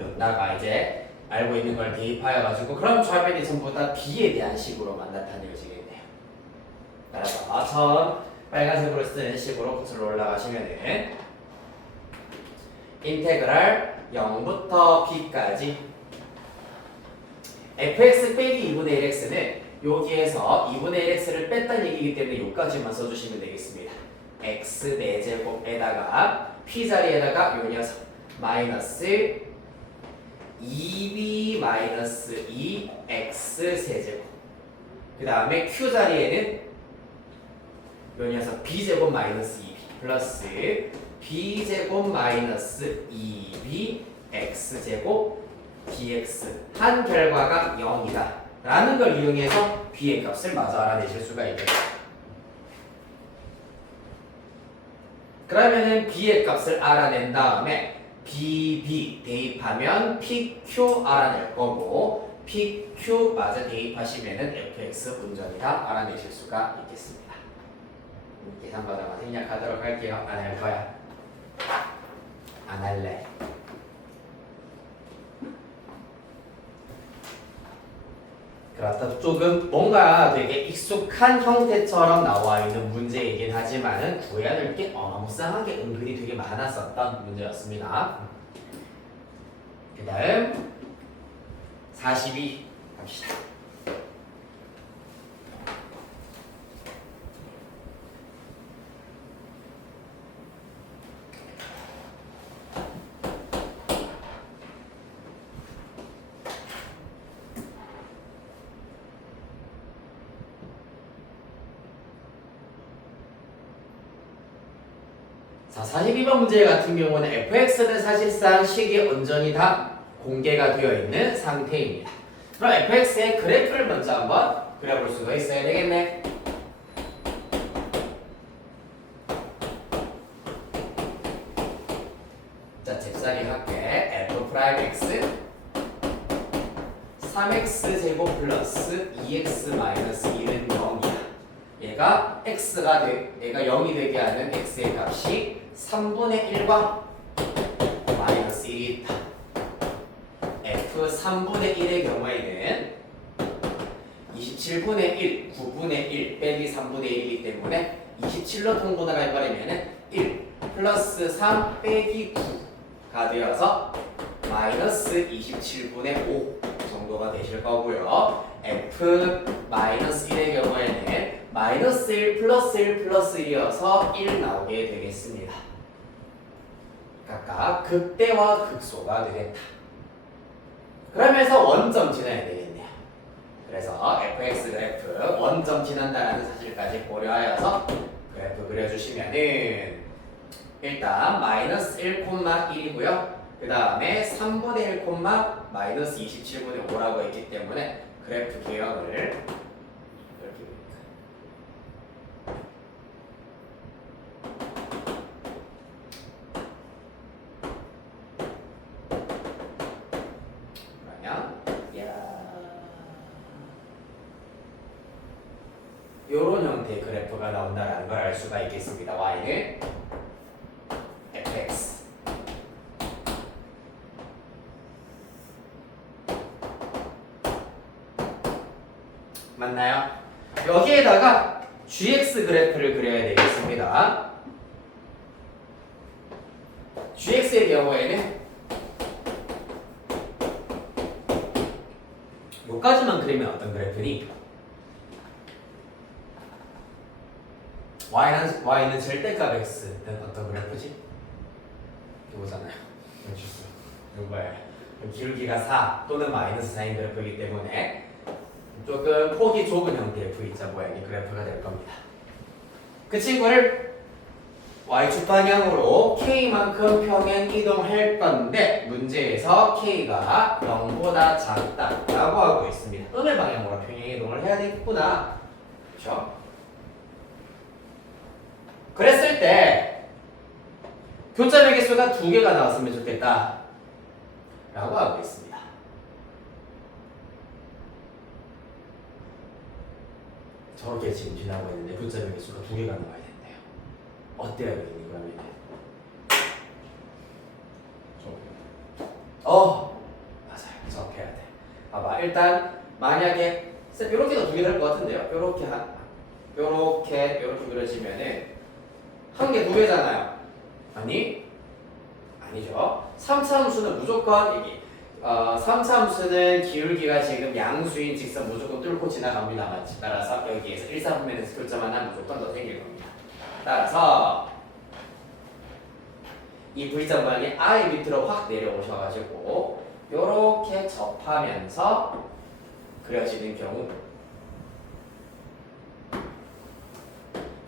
여기다가 이제 알고 있는 걸 대입하여 가지고, 그럼 좌변이 전부 다 b에 대한 식으로만 나타내지겠네요. 따라서 처음 빨간색으로 쓰는 식으로 거슬러 올라가시면은 인테그랄 0부터 b까지 fx 빼기 2분의 1x는 여기에서 2분의 1x를 뺐다는 얘기이기 때문에 여기까지만 써주시면 되겠습니다. x 4제곱에다가 p 자리에다가 요 녀석 마이너스 2b 마이너스 2x 세제곱, 그 다음에 q 자리에는 요 녀석 b제곱 마이너스 2b 플러스 b제곱 마이너스 2b x제곱 dx 한 결과가 0이다 라는 걸 이용해서 b의 값을 마저 알아내실 수가 있겠다. 그러면은 b의 값을 알아낸 다음에 BB 대입하면 PQ 알아낼 거고, PQ 마저 대입하시면은 FX 운전이다 알아내실 수가 있겠습니다. 계산받아만 생략하도록 할게요. 안 할 거야. 안 할래. 그렇다. 조금 뭔가 되게 익숙한 형태처럼 나와 있는 문제이긴 하지만은 구해야 될 게 어마무쌍하게 은근히 되게 많았었던 문제였습니다. 그 다음 42 갑시다. 자, 42번 문제 같은 경우는 fx는 사실상 식이 온전히 다 공개가 되어 있는 상태입니다. 그럼 fx의 그래프를 먼저 한번 그려볼 수가 있어야 되겠네. 자, 잽싸게 할게. f 프라임 x 3x 제곱 플러스 2x 마이너스 1은 0이야. 얘가 얘가 0이 되게 하는 x의 값이 3분의 1과 마이너스 1이 있다. f 3분의 1의 경우에는 27분의 1, 9분의 1 빼기 3분의 1이기 때문에 27로 통분을 해버리면 1 플러스 3 빼기 9가 되어서 마이너스 27분의 5 정도가 되실 거고요. f 마이너스 1의 경우에는 마이너스 1 플러스 1 플러스 1이어서 1 나오게 되겠습니다. 각각 극대와 극소가 되겠다. 그러면서 원점 지나야 되겠네요. 그래서 fx 그래프 원점 지난다는 사실까지 고려하여서 그래프 그려주시면은 일단 마이너스 1,1이고요. 그 다음에 3분의 1, 마이너스 27분의 5라고 했기 때문에 그래프 개형을 이렇게 이런 형태의 그래프가 나온다는 걸 알 수가 있겠습니다. y는 fx 맞나요? 여기에다가 gx 그래프를 그려야 되겠습니다. gx의 경우에는 요까지만 그리면 어떤 그래프니? y는 절대값 x는 어떤 그래프지? 이거잖아요. 이거 뭐예요? 기울기가 4 또는 마이너스 4인 그래프이기 때문에 조금 폭이 좁은 형태의 V자 모양의 그래프가 될 겁니다. 그 친구를 y축 방향으로 k만큼 평행 이동할 건데 문제에서 k가 0보다 작다라고 하고 있습니다. 음의 방향으로 평행 이동을 해야 되겠구나. 그렇죠? 그랬을 때 교점의 개수가 2개가 나왔으면 좋겠다 라고 하고 있습니다. 저렇게 지금 지나고 있는데 교점의 개수가 2개가 나와야 된대요. 어때요? 그러면 맞아요. 저렇게 해야 돼. 봐봐. 일단 만약에 이렇게가 2개 될 것 같은데요. 요렇게 그려지면은 한 개 2개잖아요. 아니죠. 3차함수는 무조건 이게 3차함수는 기울기가 지금 양수인 직선 무조건 뚫고 지나갑니다. 맞지? 따라서 여기에서 1,4분면에서 교점 하나 무조건 더 생길 겁니다. 따라서 이 V자 모양이 아예 밑으로 확 내려오셔가지고 요렇게 접하면서 그려지는 경우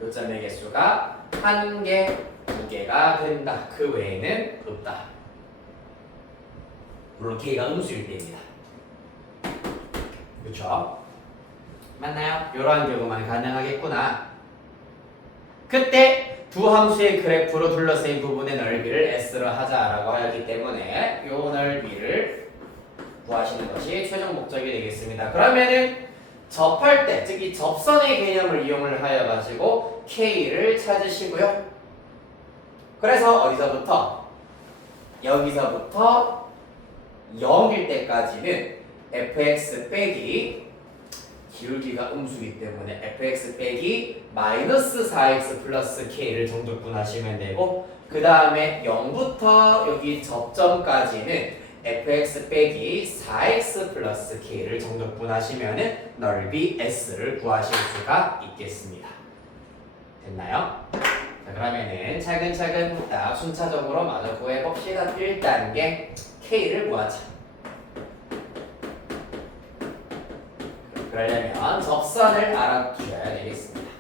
교점의 개수가 1개, 2개가 된다. 그 외에는 없다. 물론 K가 음수일 때입니다. 그렇죠? 맞나요? 이러한 경우만 가능하겠구나. 그때 두 함수의 그래프로 둘러싸인 부분의 넓이를 S로 하자라고 하였기 때문에 이 넓이를 구하시는 것이 최종 목적이 되겠습니다. 그러면은 접할 때, 즉 이 접선의 개념을 이용을 하여 가지고 K를 찾으시고요. 그래서 어디서부터? 여기서부터 0일 때까지는 fx 빼기 기울기가 음수이기 때문에 fx 빼기 마이너스 4x 플러스 k를 정적분하시면 되고 그 다음에 0부터 여기 접점까지는 fx 빼기 4x 플러스 k를 정적분하시면 넓이 s를 구하실 수가 있겠습니다. 됐나요? 자, 그러면은 차근차근 딱 순차적으로 마저 구해봅시다. 1단계 k를 구하자. 그러려면 접선을 알아두셔야 되겠습니다.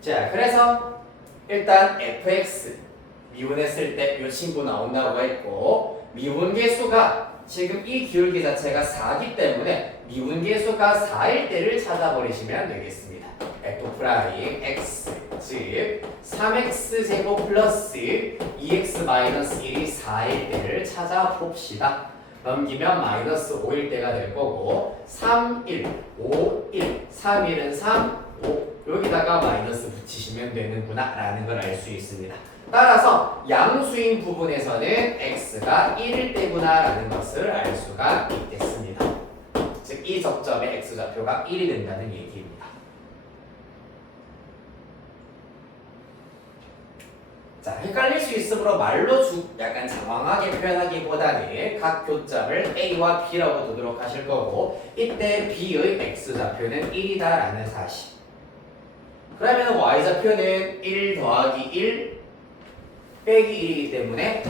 자, 그래서 일단 fx 미분했을 때 이 친구 나온다고 했고 미분계수가 지금 이 기울기 자체가 4기 때문에 미분계수가 4일 때를 찾아버리시면 되겠습니다. f 프라임 x 즉 3x 제곱 플러스 2x 마이너스 1이 4일 때를 찾아봅시다. 넘기면 마이너스 5일 때가 될 거고 3, 1, 5, 1, 3, 1은 3, 5 여기다가 마이너스 붙이시면 되는구나 라는 걸 알 수 있습니다. 따라서 양수인 부분에서는 x가 1일 때구나 라는 것을 알 수가 있겠습니다. 즉 이 접점의 x좌표가 1이 된다는 얘기입니다. 자, 헷갈릴 수 있으므로 말로 약간 장황하게 표현하기보다는 각 교점을 A와 B라고 두도록 하실 거고 이때 B의 x좌표는 1이다 라는 사실. 그러면 y좌표는 1 더하기 1 빼기 1이기 때문에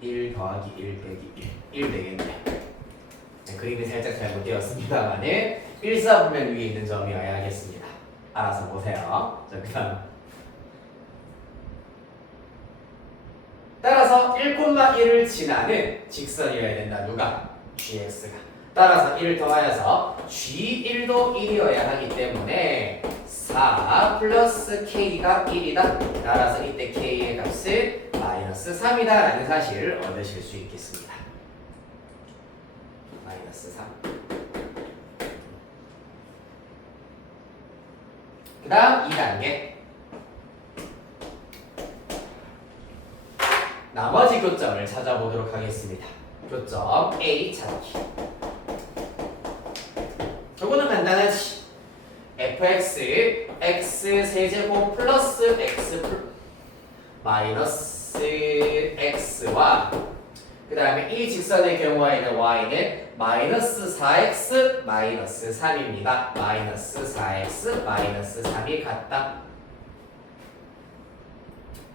1 더하기 1 빼기 1 되겠네요. 네, 그림이 살짝 잘못되었습니다만은 1사분면 위에 있는 점이어야 하겠습니다. 알아서 보세요. 자, 그 다음 따라서 1,1을 지나는 직선이어야 된다. 누가? gx가. 따라서 1을 더하여서 g1도 1이어야 하기 때문에 4 플러스 k가 1이다. 따라서 이때 k의 값은 마이너스 3이다 라는 사실을 얻으실 수 있겠습니다. 마이너스 3. 그 다음 2단계 나머지 교점을 찾아보도록 하겠습니다. 교점 A 찾기. 이거는 간단하지. fx x 세제곱 플러스 x 마이너스 x와 그 다음에 이 직선의 경우에는 y는 마이너스 4x 마이너스 3입니다. 마이너스 4x 마이너스 3이 같다.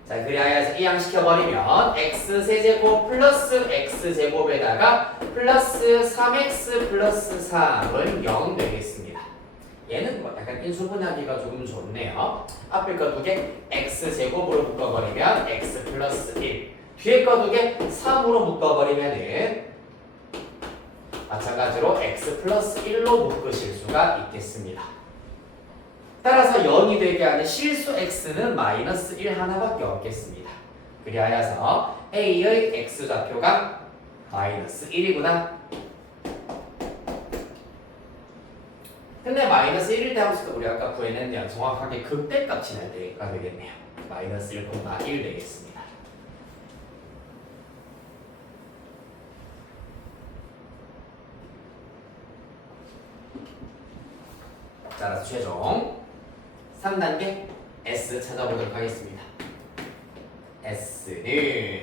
자, 그리하여서 이항시켜버리면 x세제곱 플러스 x제곱에다가 플러스 3x 플러스 3은 0 되겠습니다. 얘는 뭐 약간 인수분해하기가 조금 좋네요. 앞에 거 두 개 x제곱으로 묶어버리면 x 플러스 1 뒤에 거 두 개 3으로 묶어버리면은 마찬가지로 x 플러스 1로 묶으실 수가 있겠습니다. 따라서 0이 되게 하는 실수 x는 마이너스 1 하나밖에 없겠습니다. 그리하여서 a의 x좌표가 마이너스 1이구나. 근데 마이너스 1일 때 함수도 우리 아까 구해냈네요. 정확하게 극대값이 날 때가 되겠네요. 마이너스 1,1 되겠습니다. 따라서 최종 3단계 S 찾아보도록 하겠습니다. S는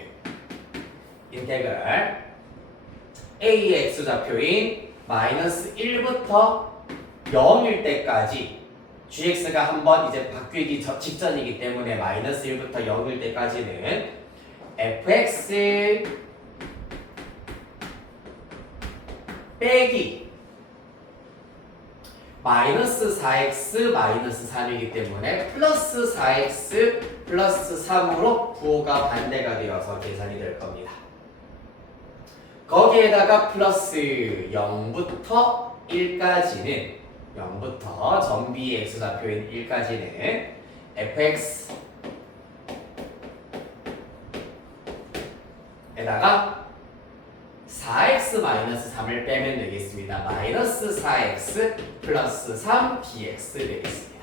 인테그랄 A의 x좌표인 마이너스 1부터 0일 때까지 gx가 한번 이제 바뀌기 직전이기 때문에 마이너스 1부터 0일 때까지는 fx 빼기 마이너스 4x 마이너스 3이기 때문에 플러스 4x 플러스 3으로 부호가 반대가 되어서 계산이 될 겁니다. 거기에다가 플러스 0부터 1까지는 0부터 정비의 x좌표인 1까지는 fx 에다가 4x 4x-3을 빼면 되겠습니다. 마이너스 4x 플러스 3bx 되겠습니다.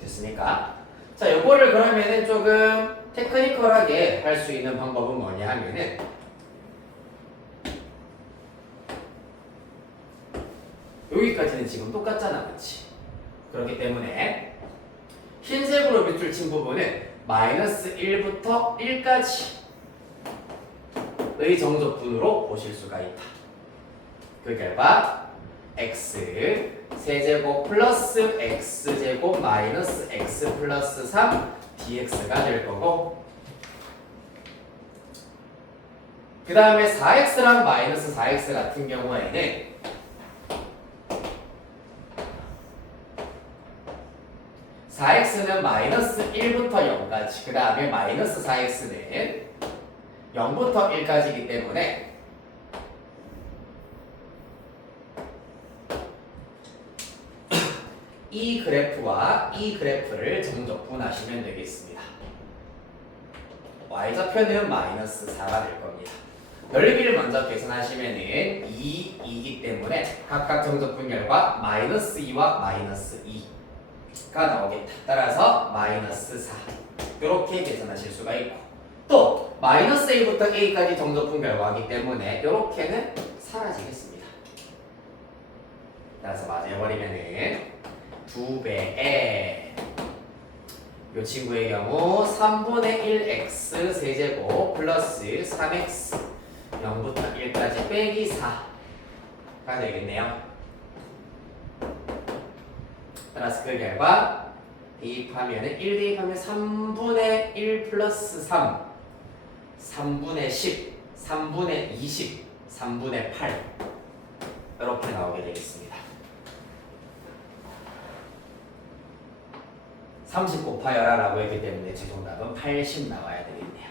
됐습니까? 자, 요거를 그러면은 조금 테크니컬하게 할 수 있는 방법은 뭐냐 하면은 여기까지는 지금 똑같잖아, 그렇지? 그렇기 때문에 흰색으로 밑줄 친 부분은 마이너스 1부터 1까지의 정적분으로 보실 수가 있다. 그 결과 x 세제곱 플러스 x제곱 마이너스 x 플러스 3 dx가 될 거고, 그 다음에 4x랑 마이너스 4x 같은 경우에는 (4x는) 마이너스 1부터 0까지, 그 다음에 마이너스 4x는 0부터 1까지이기 때문에 이 그래프와 이 그래프를 정적분하시면 되겠습니다. y좌표는 마이너스 4가 될 겁니다. 넓이를 먼저 계산하시면은 2이기 때문에 각각 정적분 결과 마이너스 2와 마이너스 2가 나오겠다. 따라서 마이너스 4 이렇게 계산하실 수가 있고, 또 마이너스 A부터 A까지 정적분 결과이기 때문에 이렇게는 사라지겠습니다. 따라서 맞아버리면은 2배에 이 친구의 경우 3분의 1x 세제곱 플러스 3x 0부터 1까지 빼기 4가 되겠네요. 따라서 그 결과 대입하면 1 대입하면 3분의 1 플러스 3 3분의 10 3분의 20 3분의 8 이렇게 나오게 되겠습니다. 30 곱하여라 라고 했기 때문에 제 정답은 80 나와야 되겠네요.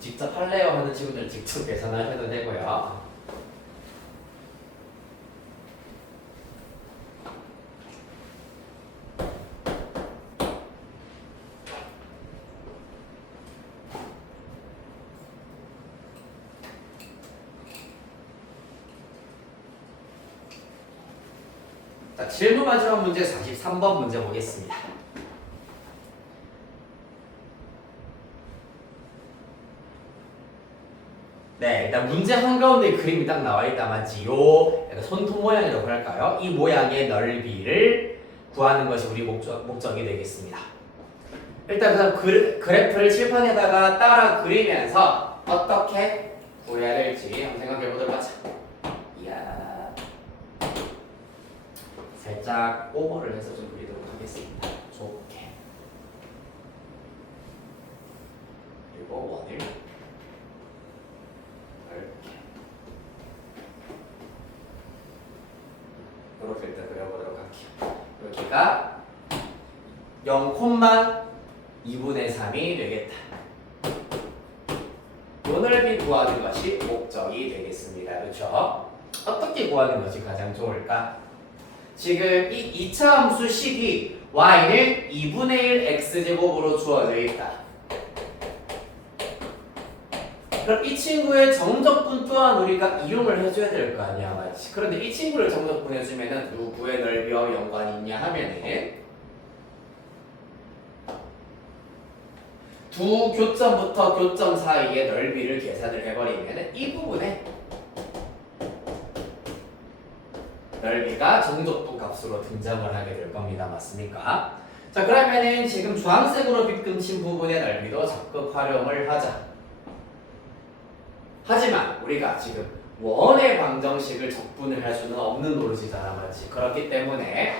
직접 할래요 하는 친구들 직접 계산하셔도 되고요. 자, 질문 마지막 문제 43번 문제 보겠습니다. 네, 일단 문제 한가운데 그림이 딱 나와 있다만지 요 손톱 모양이라고 할까요? 이 모양의 넓이를 구하는 것이 우리 목적이 되겠습니다. 일단 그 그래프를 칠판에다가 따라 그리면서 어떻게 구해야 될지 한번 생각해 보도록 하자. 이야. 살짝 오버를 해서 좀 그리도록 하겠습니다. 좋게. 그리고 원을 이렇게 일단 그려보도록 할게요. 여기가 0,2분의 3이 되겠다. 요 넓이 구하는 것이 목적이 되겠습니다. 그렇죠? 어떻게 구하는 것이 가장 좋을까? 지금 이 2차 함수 식이 y는 2분의 1 x제곱으로 주어져 있다. 그럼 이 친구의 정적분 또한 우리가 이용을 해줘야 될 거 아니야, 맞지? 그런데 이 친구를 정적분 해주면은 누구의 넓이와 연관이 있냐 하면은 두 교점부터 교점 사이의 넓이를 계산을 해버리면은 이 부분에 넓이가 정적분 값으로 등장을 하게 될 겁니다. 맞습니까? 자, 그러면은 지금 주황색으로 빗금친 부분의 넓이도 적극 활용을 하자. 하지만 우리가 지금 원의 방정식을 적분을 할 수는 없는 노릇이잖아, 맞지? 그렇기 때문에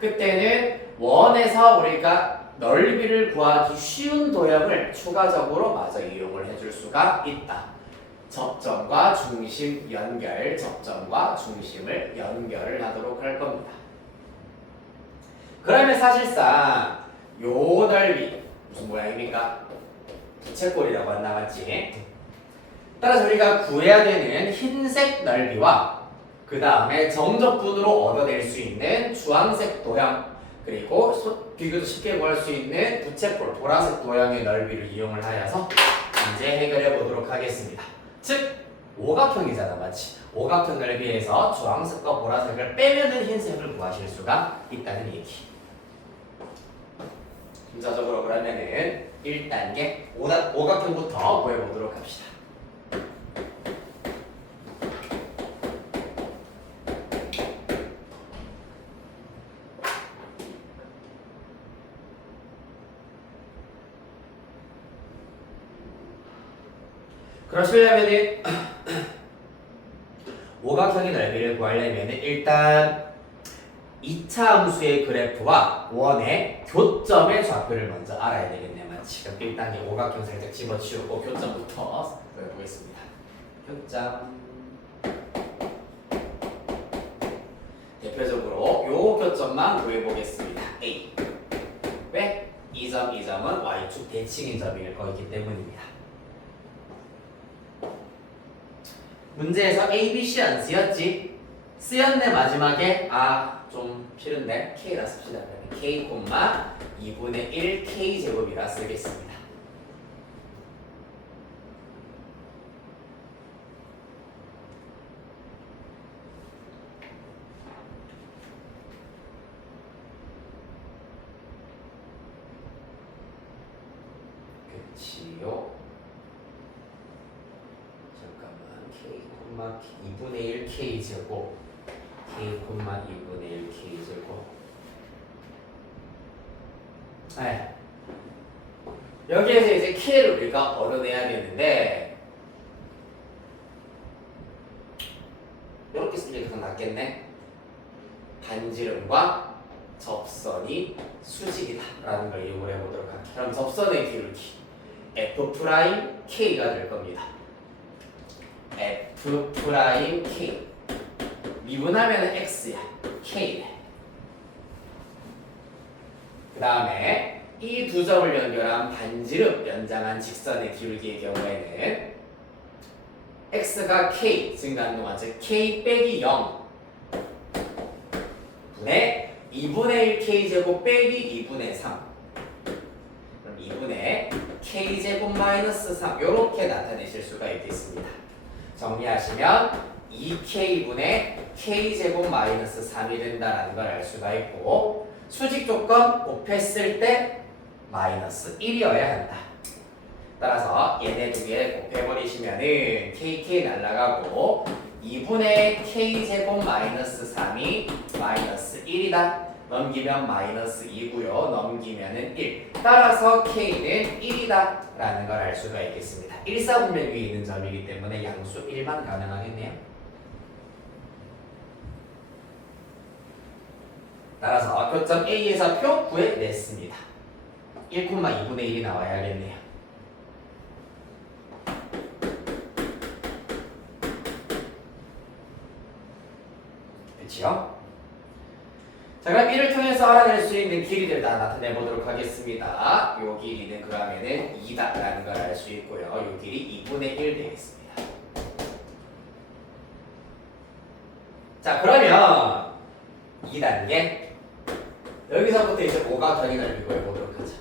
그때는 원에서 우리가 넓이를 구하기 쉬운 도형을 추가적으로 마저 이용을 해줄 수가 있다. 접점과 중심 연결, 접점과 중심을 연결을 하도록 할 겁니다. 그러면 사실상 요 넓이 무슨 모양입니까? 부채꼴이라고 안 나왔지? 따라서 우리가 구해야 되는 흰색 넓이와 그 다음에 정적분으로 얻어낼 수 있는 주황색 도형 그리고 비교도 쉽게 구할 수 있는 부채꼴 보라색 도형의 넓이를 이용을 하여서 문제 해결해 보도록 하겠습니다. 즉 오각형이잖아, 맞지? 오각형 넓이에서 주황색과 보라색을 빼면은 흰색을 구하실 수가 있다는 얘기. 순서적으로 그러면은 1단계 오각형부터 구해보도록 합시다. 그러시려면은 오각형의 넓이를 구하려면은 일단 2차 함수의 그래프와 원의 교점의 좌표를 먼저 알아야 되겠네, 맞지? 그럼 1단계 오각형 살짝 집어치우고 교점부터 보겠습니다. 교점. 대표적으로 요 교점만 구해보겠습니다. A. 왜? 이 점은 y축 대칭인 점일 거기 때문입니다. 문제에서 A, B, C 안 쓰였지? 쓰였네 마지막에 좀 필요한데 K라 씁시다. 그러면 K, 2분의 1 K제곱이라 쓰겠습니다. 그치요? 잠깐만 K, 2분의 1 K제곱 K, 2분의 1 K제곱 여기에서 이제 K를 우리가 얻어내야 되는데 이렇게 쓰는 게 가장 낫겠네. 반지름과 접선이 수직이다 라는 걸 이용을 해보도록 할게요. 그럼 접선의 기울기 F'K가 될 겁니다. F'K 미분하면 X야. K네. 그 다음에 이 두 점을 연결한 반지름 연장한 직선의 기울기의 경우에는 X가 K 증가하는 동안 즉 K 빼기 0 분의 2분의 1 K제곱 빼기 2분의 3 그럼 2분의 K제곱 마이너스 3 이렇게 나타내실 수가 있겠습니다. 정리하시면 2K분의 K제곱 마이너스 3이 된다는 걸 알 수가 있고 수직 조건 곱했을 때 마이너스 1이어야 한다. 따라서 얘네 두 개 곱해버리시면은 KK 날라가고 2분의 K제곱 마이너스 3이 마이너스 1이다. 넘기면 마이너스 2고요. 넘기면은 1. 따라서 K는 1이다 라는 걸 알 수가 있겠습니다. 일사분면 위에 있는 점이기 때문에 양수 1만 가능하겠네요. 따라서 교점 A에서 표 구해냈습니다. 1,2분의 1이 나와야겠네요. 그치요? 자, 그럼 이를 통해서 알아낼 수 있는 길이를 다 나타내 보도록 하겠습니다. 요 길이는 그러면은 2다라는 걸 알 수 있고요. 요 길이 2분의 1 되겠습니다. 자, 그러면 2단계 여기서부터 이제 오각형의 넓이 구해보도록 하죠.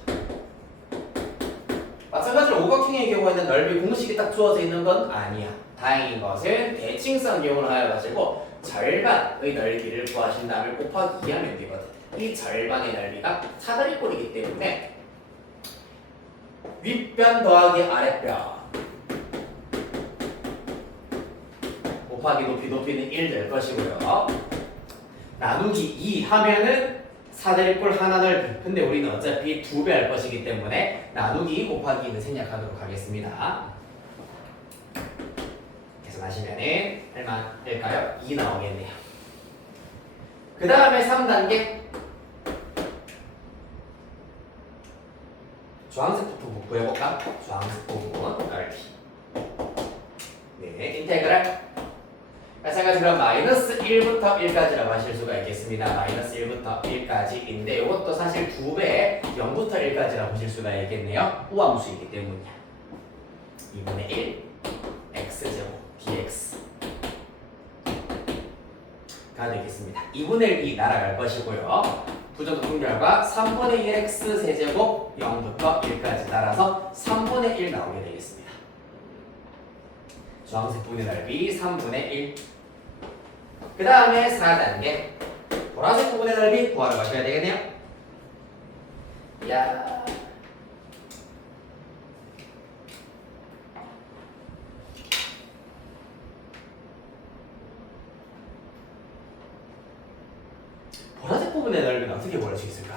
마찬가지로 오각형의 경우에는 넓이 공식이 딱 주어져 있는 건 아니야. 다행인 것은 대칭성 이용을 하여 가지고 절반의 넓이를 구하신 다음에 곱하기 2하면 되거든. 이 절반의 넓이가 사다리꼴이기 때문에 윗변 더하기 아랫변 곱하기 높이는 1 될 것이고요. 나누기 2 하면은 사다리꼴 하나 넓이. 근데 우리는 어차피 2배 할 것이기 때문에 나누기 2 곱하기 2는 생략하도록 하겠습니다. 계산하시면은 얼마 될까요? 2 나오겠네요. 그 다음에 3단계 주황색 부분 구해볼까? 주황색 부분 넓이. 네, 인테그랄. 마찬가지로 마이너스 1부터 1까지라고 하실 수가 있겠습니다. 마이너스 1부터 1까지인데 이것도 사실 2배 0부터 1까지라고 보실 수가 있겠네요. 우함수이기 때문이야. 2분의 1 x제곱 dx 되겠습니다. 2분의 1이 날아갈 것이고요. 부정적분 결과 3분의 1x 세제곱 0부터 1까지 따라서 3분의 1 나오게 되겠습니다. 주황색 분의 넓이 3분의 1. 그 다음에 4단계 보라색 부분의 넓이 구하러 가셔야 되겠네요. 야. 보라색 부분의 넓이는 어떻게 구할 수 있을까?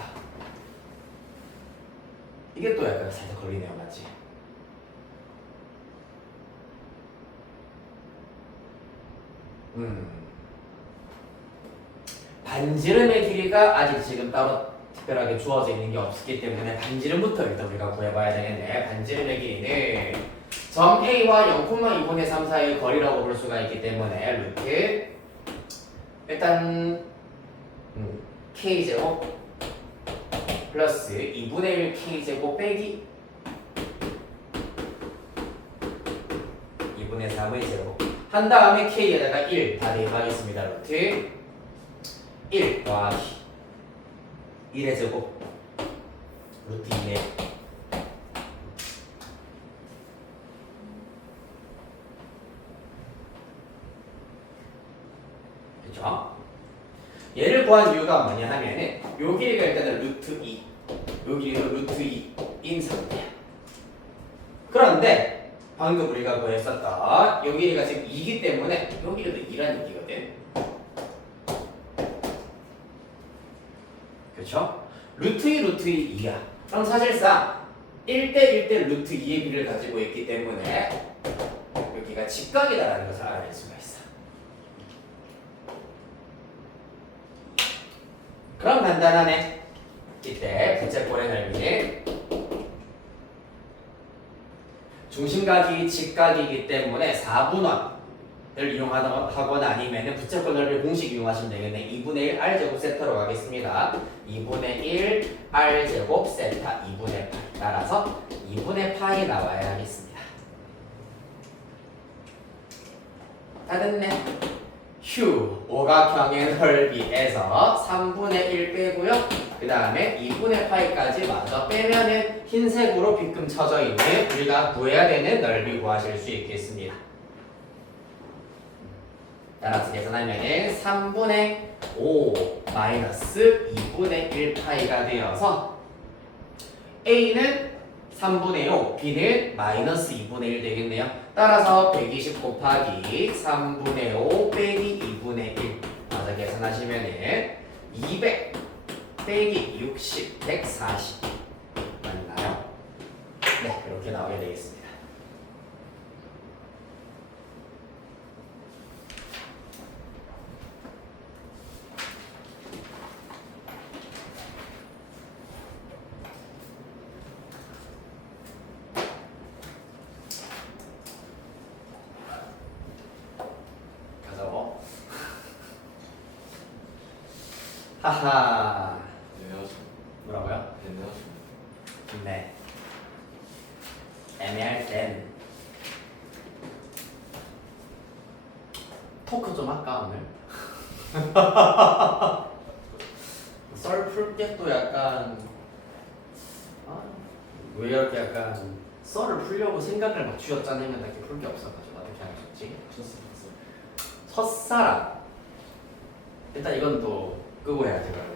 이게 또 약간 살짝 걸리네요, 맞지? 반지름의 길이가 아직 지금 따로 특별하게 주어져 있는 게 없기 때문에 반지름부터 일단 우리가 구해봐야 되겠네. 반지름의 길이는 점 A와 0,2분의 3 사이의 거리라고 볼 수가 있기 때문에 루트 일단 K제곱 플러스 2분의 1 K제곱 빼기 2분의 3의 제곱 한 다음에 K에다가 1 다 대입하겠습니다. 루트 1 더하기 1의 제곱 루트 2네. 그렇죠? 얘를 구한 이유가 뭐냐 하면은 요 길이가 일단은 루트 2 요 길이도 루트 2인 상태야. 그런데 방금 우리가 구했었던 요 길이가 지금 2이기 때문에 요 길이도 2라는 얘기거든. 그렇죠? 루트 2 루트 2야. 그럼 사실상 1대 1대 루트 2의 비를 가지고 있기 때문에 여기가 직각이다라는 것을 알아낼 수가 있어. 그럼 간단하네. 이때 부채꼴의 넓이는 중심각이 직각이기 때문에 4분원을 이용하거나 아니면 부채꼴 넓이 공식 이용하시면 되겠네. 2분의 1 r제곱 세타로 가겠습니다. 2분의 1 r제곱 세타 2분의 8 따라서 2분의 파이 나와야 하겠습니다. 다 됐네. 휴 오각형의 넓이에서 3분의 1 빼고요. 그 다음에 2분의 파이까지 마저 빼면은 흰색으로 빗금 쳐져 있는 우리가 구해야 되는 넓이 구하실 수 있겠습니다. 따라서 계산하면은 3분의 5 마이너스 2분의 1 파이가 되어서 A는 3분의 5, B는 마이너스 2분의 1 되겠네요. 따라서 120 곱하기 3분의 5 빼기 2분의 1 맞아 계산하시면은 200 빼기 60, 140 맞나요? 네, 이렇게 나오게 되겠습니다. 가자. 하하. 뭐라고요? 네. 애매할 땐 토크 좀 할까 오늘? 썰 풀 때 또 약간 왜 이렇게 약간 썰을 풀려고 생각을 막 쥐어짜내면 이렇게 풀 게 없어가지고 어떻게 하셨지? 첫사랑 일단 이건 또 끄고 해야지 그러면